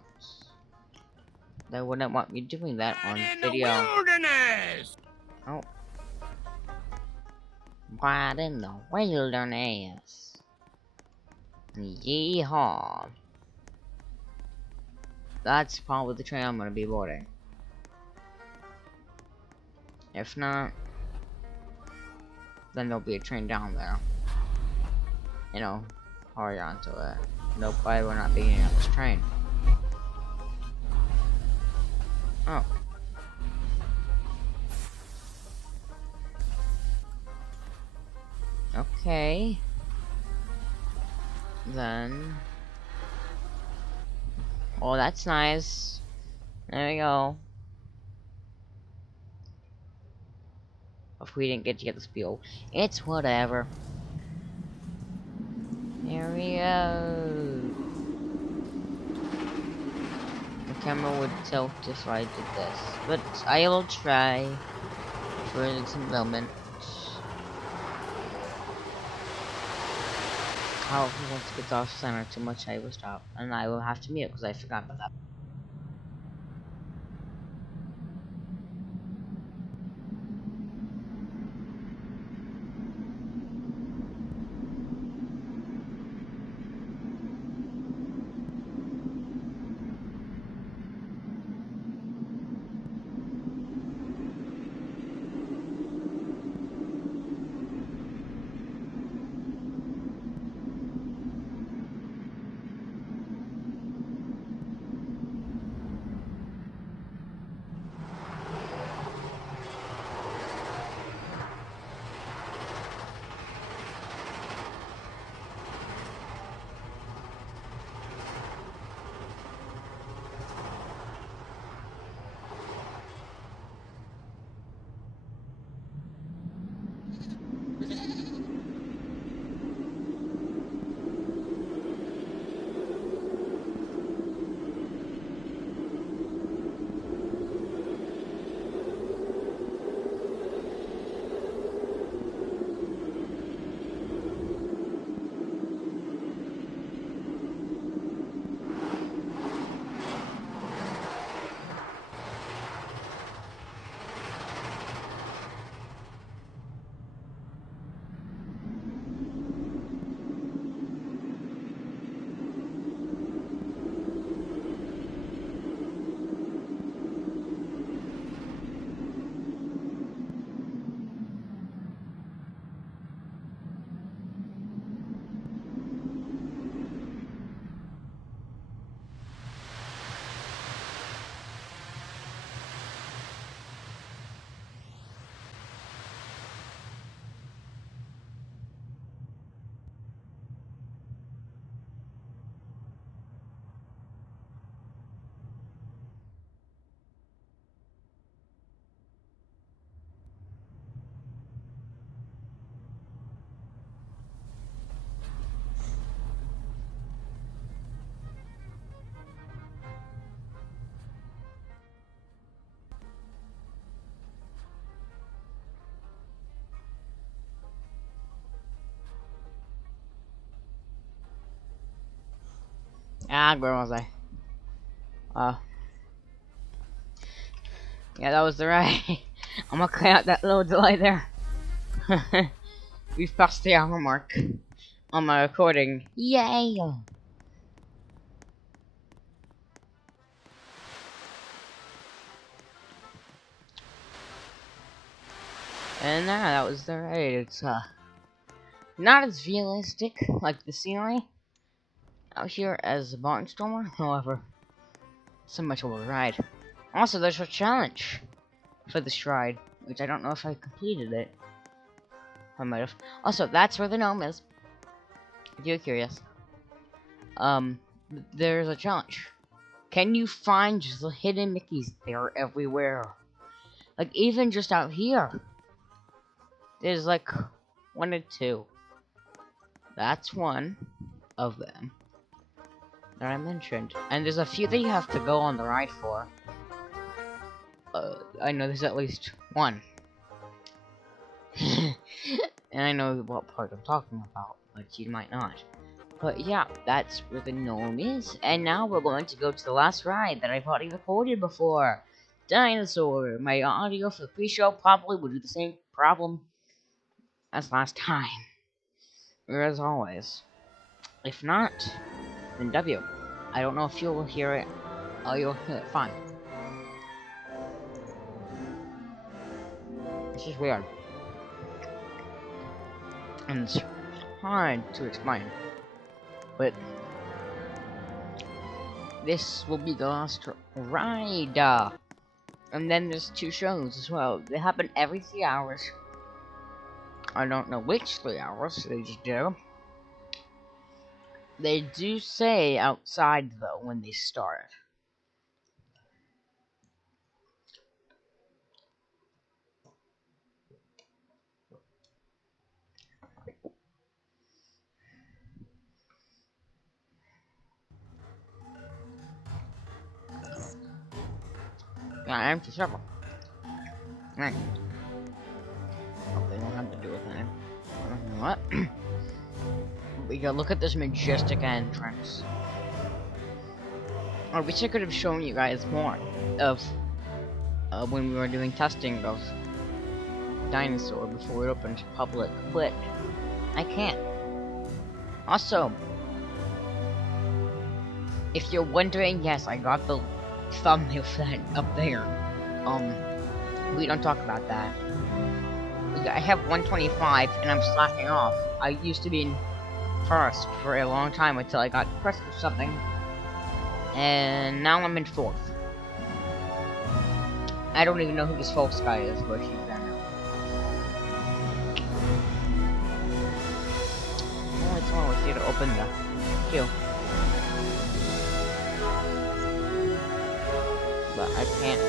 They wouldn't want me doing that on video. Oh. Right in the wilderness. Yeehaw. That's probably the train I'm gonna be boarding. If not, then there'll be a train down there. you know, horizontal. Nope, I will not be getting on this train. Oh. Okay. Then. Oh, that's nice. There we go. If we didn't get to get the spiel, it's whatever. Here we go. The camera would tilt if I did this, but I will try for this moment. However, once it gets off center too much, I will stop, and I will have to mute because I forgot about that. Ah, where was I? Yeah, that was the right. I'm gonna cut out that little delay there. We've passed the hour mark on my recording. Yay! And that was the ride. It's not as realistic like the scenery out here as the Barnstormer, however, so much of a ride. Also, there's a challenge for this ride, which I don't know if I completed it. I might have. Also, that's where the gnome is. If you're curious. There's a challenge. Can you find just the hidden Mickeys? They're everywhere. Like, even just out here. There's like 1 or 2. That's one of them that I mentioned. And there's a few that you have to go on the ride for. I know there's at least one. And I know what part I'm talking about, but you might not. But yeah, that's where the gnome is. And now we're going to go to the last ride that I've already recorded before. Dinosaur. My audio for the pre-show probably will do the same problem as last time. Or as always. If not, then W. I don't know if you'll hear it. Oh, you'll hear it fine. This is weird. And hard to explain. But this will be the last ride. And then there's 2 shows as well. They happen every 3 hours. I don't know which 3 hours they just do. They do say outside though when they start. Yeah, I am to several. Right. They don't have to do with that. You know what? We go look at this majestic entrance. I wish I could have shown you guys more of when we were doing testing of Dinosaur before it opened to public, but I can't. Also, if you're wondering, yes, I got the thumbnail set up there. We don't talk about that. I have 125 and I'm slacking off. I used to be in first for a long time until I got depressed or something. And now I'm in 4th. I don't even know who this Folks guy is, but he's there now. Only tomorrow with you to open the queue. But I can't.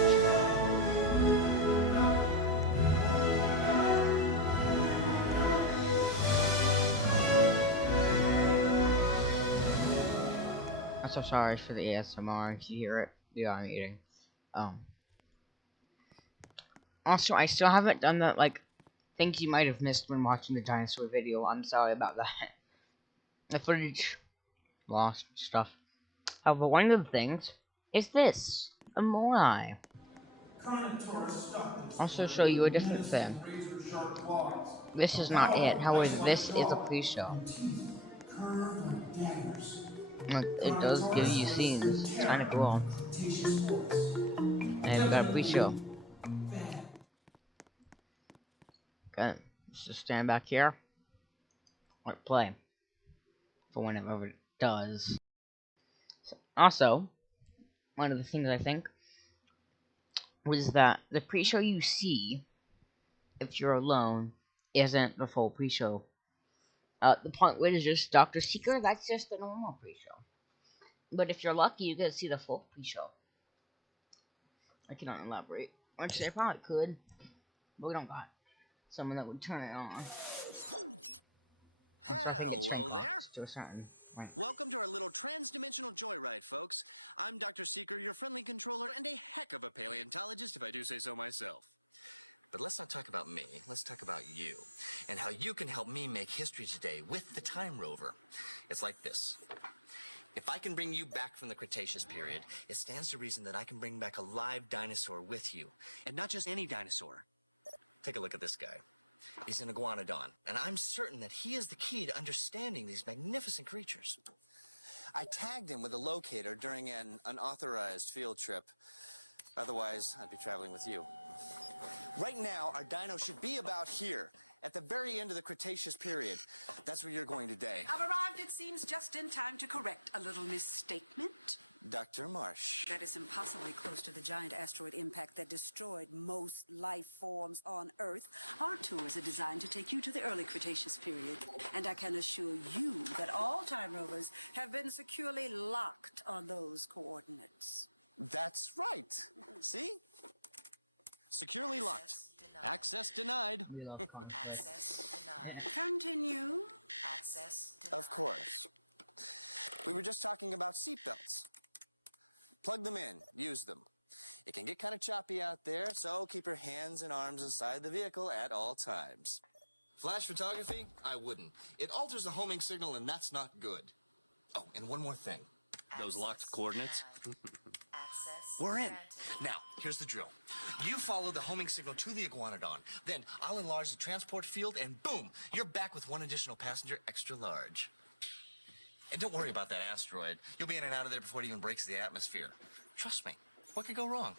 I'm so sorry for the ASMR if you hear it. Yeah, I'm eating. Also, I still haven't done that, like, things you might have missed when watching the Dinosaur video. I'm sorry about that. The footage lost stuff. However, one of the things is this. A Moai. Also show you a different thing. This is not it. However, this is a pre-show. It does give you scenes. It's kind of cool. And we got a pre-show. Okay, let's just stand back here. Or play. For whenever it does. So, also, one of the things I think was that the pre-show you see, if you're alone, isn't the full pre-show. The part where it's just Dr. Seeker, that's just the normal pre-show. But if you're lucky, you get to see the full pre-show. I cannot elaborate. Actually, I probably could, but we don't got someone that would turn it on. Hello there. To a certain point. Welcome to our little trans-dimensional joyride, folks. I'm Dr. Seeker, your friendly controller, and a heck of a paleontologist, if I do say so myself. But let's not talk about me. Let's talk about you, and how you can help me make history today with the Time Rover. It's like this. If I can bring you back from the Cretaceous period, it stands to reason that I can bring back a live dinosaur with you. And not just any dinosaur. Take a look at this guy. He's an iguanodon, and I'm certain that he is the key to understanding these magnificent creatures. I tagged him with a locator during an unauthorized field trip. Otherwise, I'd be traveling with you. Right now, our dino should be about here, at the very end of the Cretaceous period. That's where you're going today. I've arrived, it seems, just in time to correct a little misstatement. Dr. Marsh. That is impossibly close to the giant asteroid impact that destroyed most life forms on Earth. Our tours are designed to take you to the early Cretaceous period. And I can assure you that all time rovers have been securely locked on those coordinates. That's right. See? Securely locked. Access denied. We love Access denied. Continue. Access denied. Of course. We were just talking about seatbelts. Plug them in. Use them. It can get kind of choppy out there, so keep your hands and arms inside the vehicle at all times. Flash photography? I wouldn't. It alters the homing signal, and that's not good. Oh, and one more thing. Those locked coordinates? We're in. Now, here's the drill. You follow the homing signal to the iguanodon. Then I'll enlarge the transport field, and boom, you're back with one additional passenger extra large. And don't worry about that asteroid. You'll be in and out of there before it even breaks the atmosphere. Trust me. What could go wrong?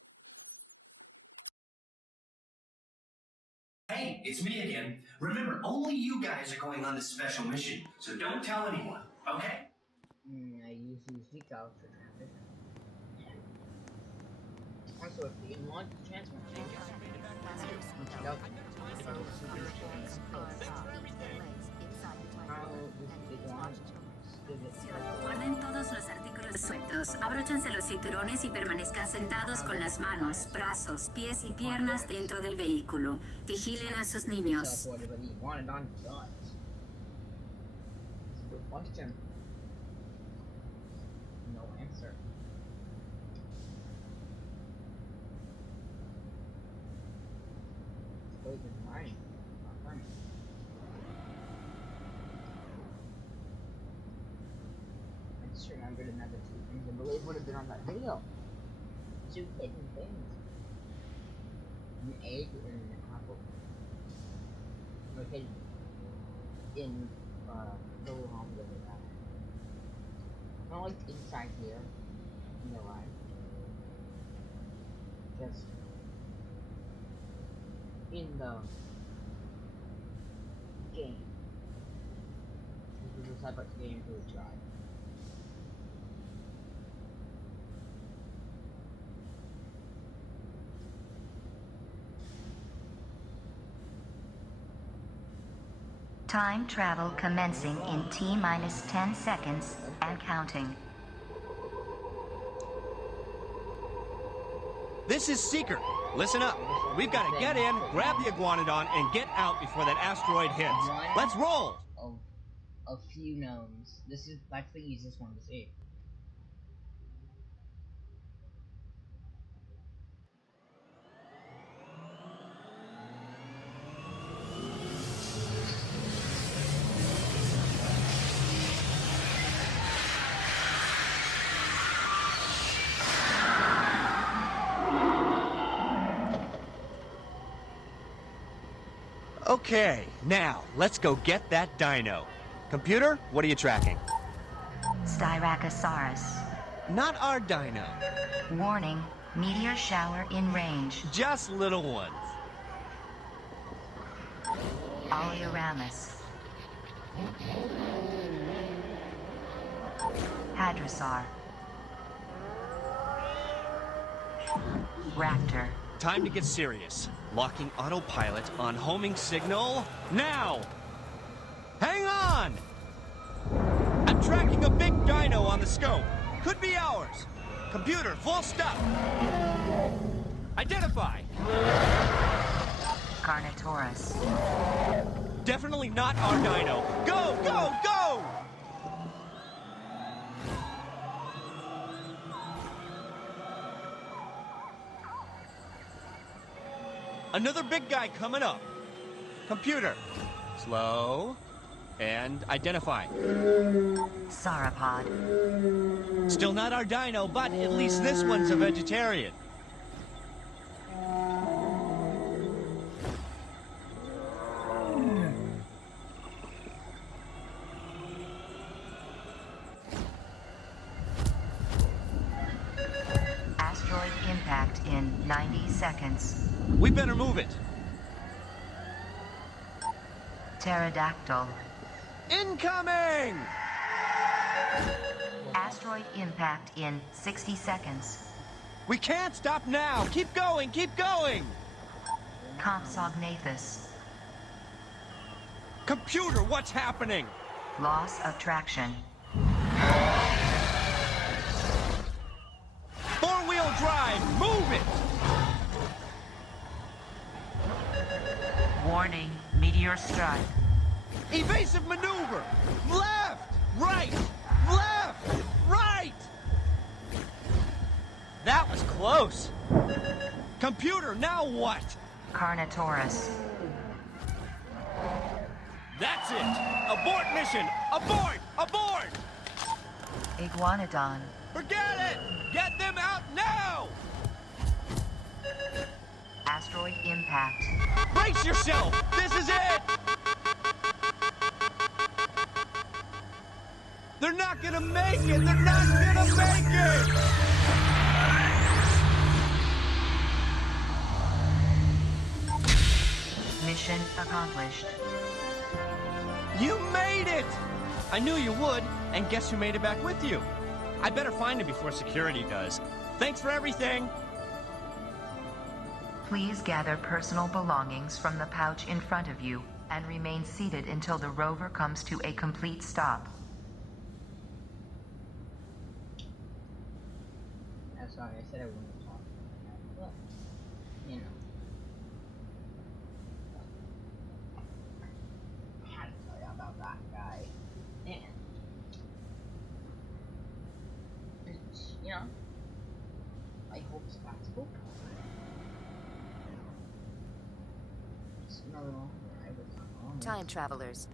Hey, it's me again. Remember, only you guys are going on this special mission, so don't tell anyone, okay? I usually seek out for transition. Also, if you want the chance to, check out how sleeping skin is cooked. How this big one Guarden todos los artículos sueltos, abróchense los cinturones y permanezcan sentados con las manos, brazos, pies y piernas dentro del vehículo. Vigilen a sus niños. Question. No answer. Open mine. I just remembered another two things. I believe would have been on that video. Two hidden things. An egg and an apple. Located in the little home that we have. Not like inside here. In the line. Just in the game. This is the type of game to try. Time travel commencing in T-minus 10 seconds and counting. This is Seeker. Listen up. We've got to get in, grab the iguanodon, and get out before that asteroid hits. Let's roll! A few gnomes. That's the easiest one to see. Okay, now, let's go get that dino. Computer, what are you tracking? Styracosaurus. Not our dino. Warning, meteor shower in range. Just little ones. Oleoramus. Hadrosaur. Raptor. Time to get serious. Locking autopilot on homing signal now! Hang on! I'm tracking a big dino on the scope. Could be ours. Computer, full stop. Identify. Carnotaurus. Definitely not our dino. Go, go, go! Another big guy coming up. Computer. Slow. And identify. Sauropod. Still not our dino, but at least this one's a vegetarian. Asteroid impact in 90 seconds. We better move it. Pterodactyl. Incoming! Asteroid impact in 60 seconds. We can't stop now! Keep going, keep going! Compsognathus. Computer, what's happening? Loss of traction. Four-wheel drive, move it! Warning, meteor strike. Evasive maneuver! Left! Right! Left! Right! That was close. Computer, now what? Carnotaurus. That's it! Abort mission! Abort! Abort! Iguanodon. Forget it! Get them out now! Asteroid impact. Brace yourself! This is it! They're not gonna make it! They're not gonna make it! Mission accomplished. You made it! I knew you would, and guess who made it back with you? I better find him before security does. Thanks for everything! Please gather personal belongings from the pouch in front of you and remain seated until the rover comes to a complete stop. I'm sorry, I said I wouldn't talk. Well, you know. I had to tell you about that guy. Man. You know, I hope it's practical. Time travelers.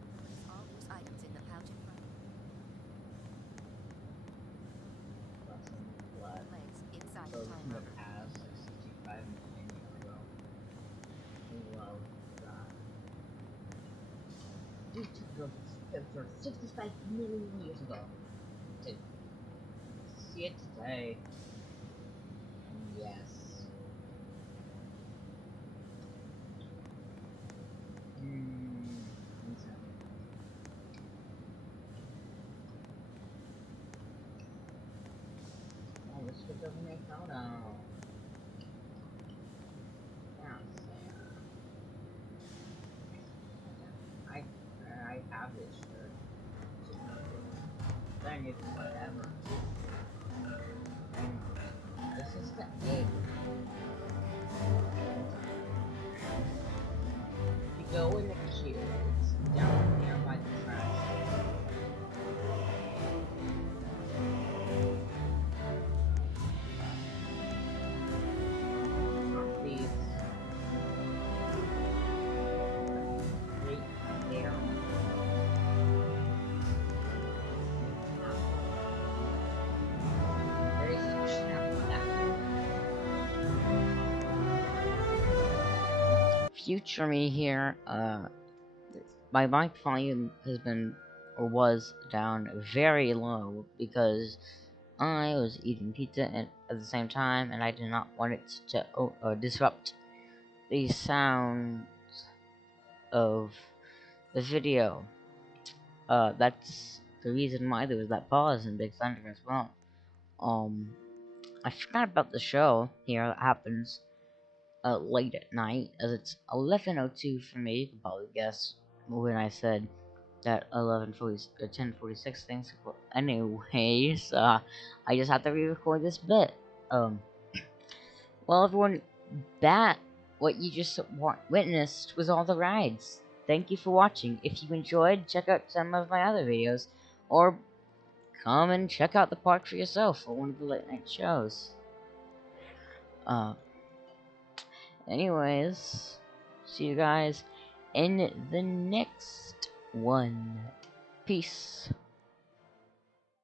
These two for 65 million years ago. To see it today. Yes. Oh, this shit doesn't make no no. I have this shirt. Dang it, whatever. This is the you go in the cubes down by the track. Future me here, my mic volume has been, or was, down very low because I was eating pizza at the same time and I did not want it to disrupt the sound of the video. That's the reason why there was that pause in Big Thunder as well. I forgot about the show here that happens late at night, as it's 11:02 for me. You can probably guess when I said that 10:46 things. Well, anyways, I just have to re-record this bit. Well, everyone, what you just witnessed was all the rides. Thank you for watching. If you enjoyed, check out some of my other videos, or come and check out the park for yourself, or one of the late night shows. Anyways, see you guys in the next one. Peace.